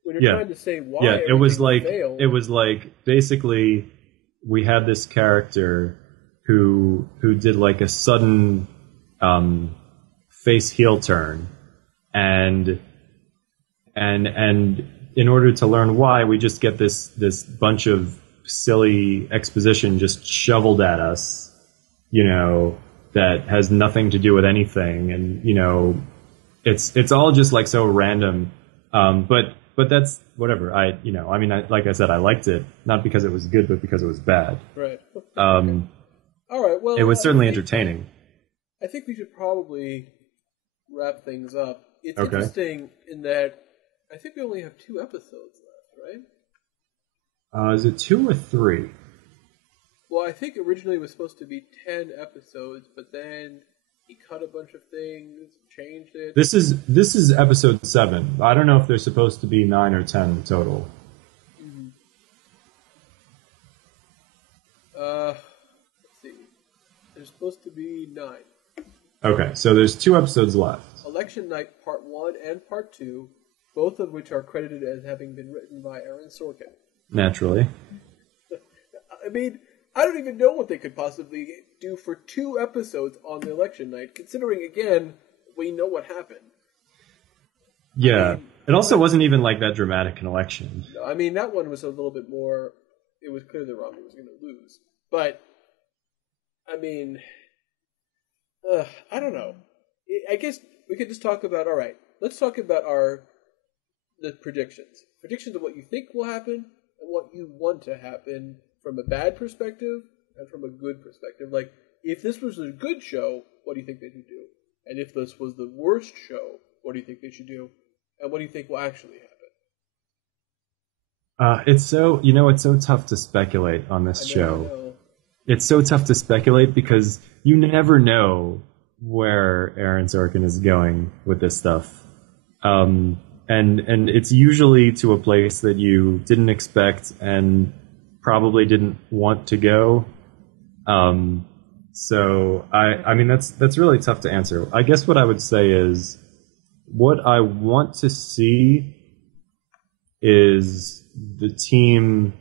When you're trying to say why it was like basically we had this character who did like a sudden face heel turn, and in order to learn why, we just get this bunch of silly exposition just shoveled at us, that has nothing to do with anything, and it's all just like so random, but that's whatever. Like I said, I liked it not because it was good, but because it was bad. Right. All right. Well, it was certainly entertaining. I think we should probably wrap things up. It's interesting in that I think we only have 2 episodes left, right? Is it 2 or 3? Well, I think originally it was supposed to be 10 episodes, but then he cut a bunch of things, changed it. This is episode 7. I don't know if there's supposed to be 9 or 10 total. Mm-hmm. Let's see. There's supposed to be 9. Okay, so there's 2 episodes left. Election Night Part 1 and Part 2, both of which are credited as having been written by Aaron Sorkin. Naturally. I mean, I don't even know what they could possibly do for 2 episodes on the election night, considering, again, we know what happened. Yeah. It also wasn't even like that dramatic an election. I mean, that one was a little bit more, it was clear that Romney was going to lose. But, I mean, I don't know. I guess we could just talk about, all right, let's talk about the predictions. Predictions of what you think will happen and what you want to happen from a bad perspective and from a good perspective. Like, if this was a good show, what do you think they should do? And if this was the worst show, what do you think they should do? And what do you think will actually happen? It's so tough to speculate on this show. It's so tough to speculate because you never know where Aaron Sorkin is going with this stuff. And it's usually to a place that you didn't expect and probably didn't want to go. So I mean that's really tough to answer. I guess what I would say is what I want to see is the team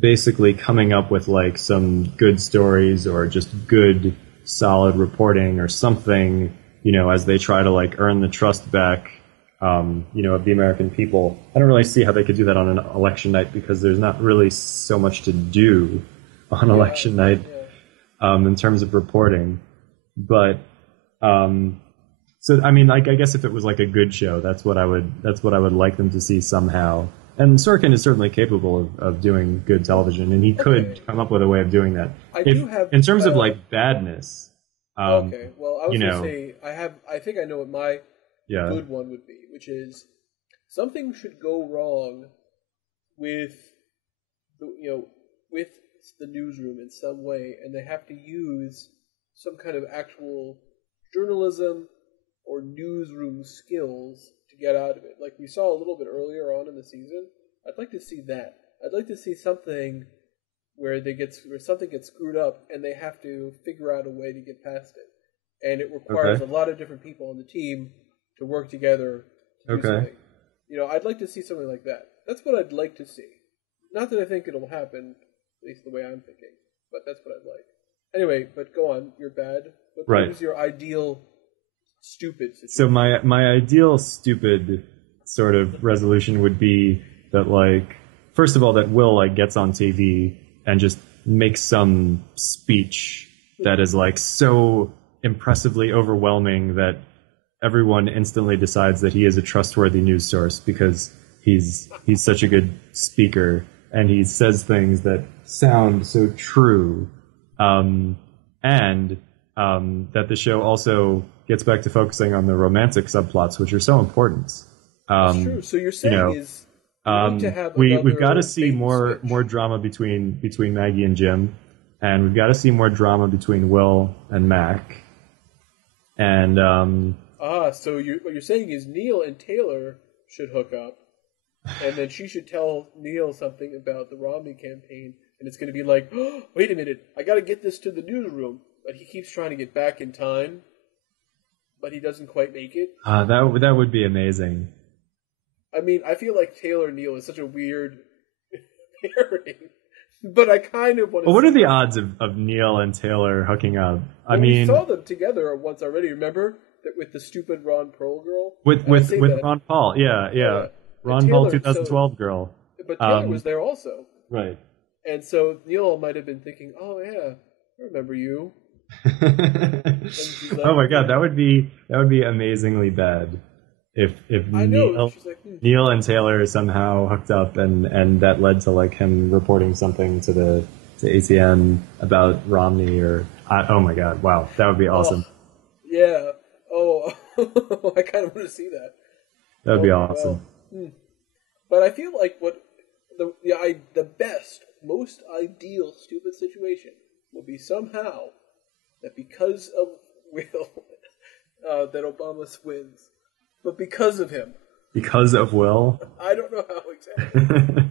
basically coming up with like some good stories or just good solid reporting or something, as they try to like earn the trust back of the American people. I don't really see how they could do that on an election night because there's not really so much to do on election night in terms of reporting. But so I mean, like I guess if it was like a good show, that's what I would like them to see somehow. And Sorkin is certainly capable of doing good television, and he could come up with a way of doing that. In terms of like badness. Okay, well, I was going to say I think I know what my good one would be, which is something should go wrong with the newsroom in some way, and they have to use some kind of actual journalism or newsroom skills to get out of it. Like we saw a little bit earlier on in the season. I'd like to see that. I'd like to see something where something gets screwed up and they have to figure out a way to get past it. And it requires a lot of different people on the team to work together to do something. I'd like to see something like that. That's what I'd like to see. Not that I think it'll happen, at least the way I'm thinking, but that's what I'd like. Anyway, but go on. You're bad. What is your ideal stupid situation? So my ideal stupid sort of resolution would be that, like, first of all, that Will like gets on TV and just make some speech that is like so impressively overwhelming that everyone instantly decides that he is a trustworthy news source because he's such a good speaker and he says things that sound so true, and that the show also gets back to focusing on the romantic subplots, which are so important. That's true. So you're saying is to have we've got to see bait and more switch. drama between Maggie and Jim, and we've got to see more drama between Will and Mac, and so what you're saying is Neil and Taylor should hook up, and then she should tell Neil something about the Romney campaign, and it's going to be like, oh, wait a minute, I got to get this to the newsroom, but he keeps trying to get back in time, but he doesn't quite make it. That would be amazing. I mean, I feel like Taylor and Neil is such a weird pairing, but I kind of want to. Well, what are the odds of Neil and Taylor hooking up? I mean, we saw them together once already. Remember that with the stupid Ron Pearl girl with Ron Paul, yeah. Ron Paul 2012 girl. But Taylor was there also, right? And so Neil might have been thinking, "Oh yeah, I remember you." Like, oh my god, that would be amazingly bad if Neil and Taylor somehow hooked up and that led to like him reporting something to ATN about Romney or oh my god, wow, that would be awesome. Yeah. Oh, I kind of want to see that. That would be awesome. Well. But I feel like what the best, most ideal stupid situation will be somehow that because of Will, that Obama wins, but because of him. Because of Will? I don't know how exactly.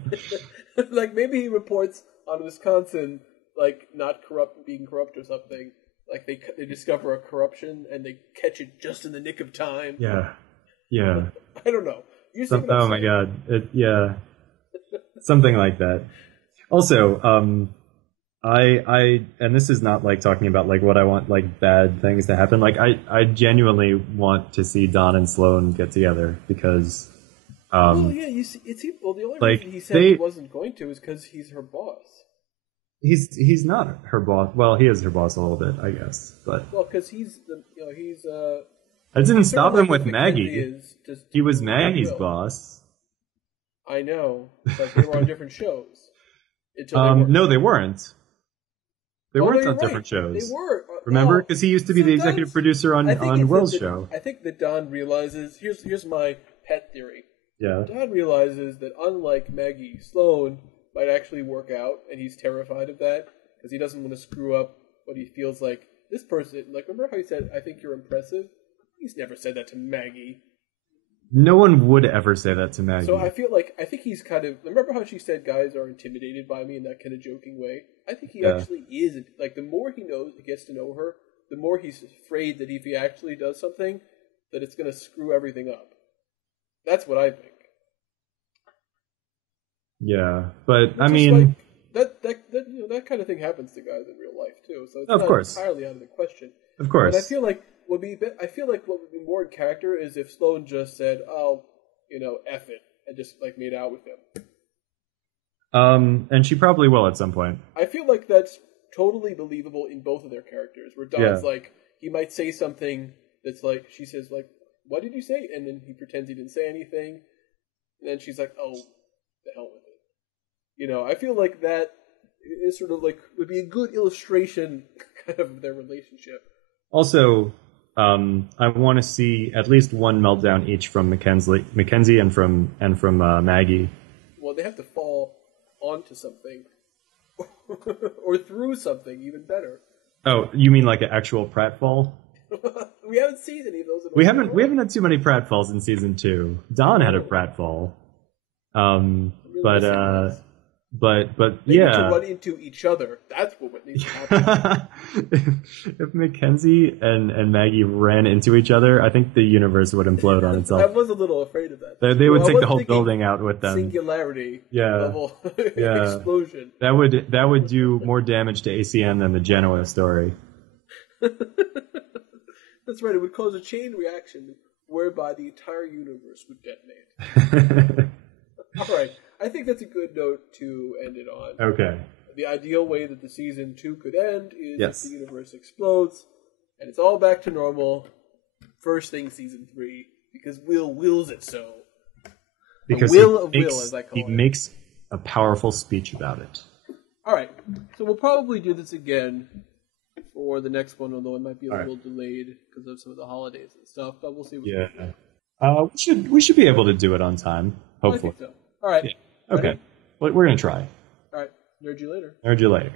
Like maybe he reports on Wisconsin, like not being corrupt or something. Like they discover a corruption and they catch it just in the nick of time. Yeah. I don't know. Oh my god. Yeah. Something like that. Also, I and this is not like talking about like what I want like bad things to happen. Like I genuinely want to see Don and Sloan get together because well, yeah, you see, the only like reason he said he wasn't going to is because he's her boss. He's not her boss. Well, he is her boss a little bit, I guess. But because he's that didn't stop him with Mackenzie Maggie. He was Maggie's boss. I know, but they were on different shows. No, they weren't. They weren't on right. different shows. They were. Remember? Because he used to be the executive producer on Will's show. I think that Don realizes, here's my pet theory. Yeah. Don realizes that unlike Maggie, Sloan might actually work out, and he's terrified of that, because he doesn't want to screw up what he feels like this person, like, remember how he said, I think you're impressive? He's never said that to Maggie. No one would ever say that to Maggie. So I think he's kind of, remember how she said guys are intimidated by me in that kind of joking way? I think he actually is, like, the more he gets to know her, the more he's afraid that if he actually does something, that it's going to screw everything up. That's what I think. Yeah, but I mean, like, that kind of thing happens to guys in real life too. So it's of not course entirely out of the question. Of course, but I feel like what would be more in character is if Sloan just said, "Oh, F it," and just like made out with him. And she probably will at some point. I feel like that's totally believable in both of their characters. Where Don's like, he might say something that's like, she says like, "What did you say?" And then he pretends he didn't say anything, and then she's like, "Oh, the hell with it." I feel like that is sort of like would be a good illustration kind of their relationship. Also, I want to see at least one meltdown each from Mackenzie and from Maggie. Well, they have to fall onto something or through something even better. Oh, you mean like an actual pratfall? We haven't seen any of those. We haven't had too many pratfalls in season 2. Don had a pratfall. But they yeah, need to run into each other. That's what needs to happen. If Mackenzie and Maggie ran into each other, I think the universe would implode on itself. I was a little afraid of that. They would take the whole building out with them. Singularity level explosion. That would do more damage to ACN than the Genoa story. That's right. It would cause a chain reaction whereby the entire universe would detonate. All right. I think that's a good note to end it on. Okay. The ideal way that the season 2 could end is Yes. if the universe explodes and it's all back to normal. First thing season 3, because Will wills it so. Because the will of Will, as I call he it. makes a powerful speech about it. All right, so we'll probably do this again for the next one, although it might be a little delayed because of some of the holidays and stuff. But we'll see. We should be able to do it on time. Hopefully. I think so. All right. Yeah. Okay. Well, we're gonna try. All right. Nerd you later. Nerd you later.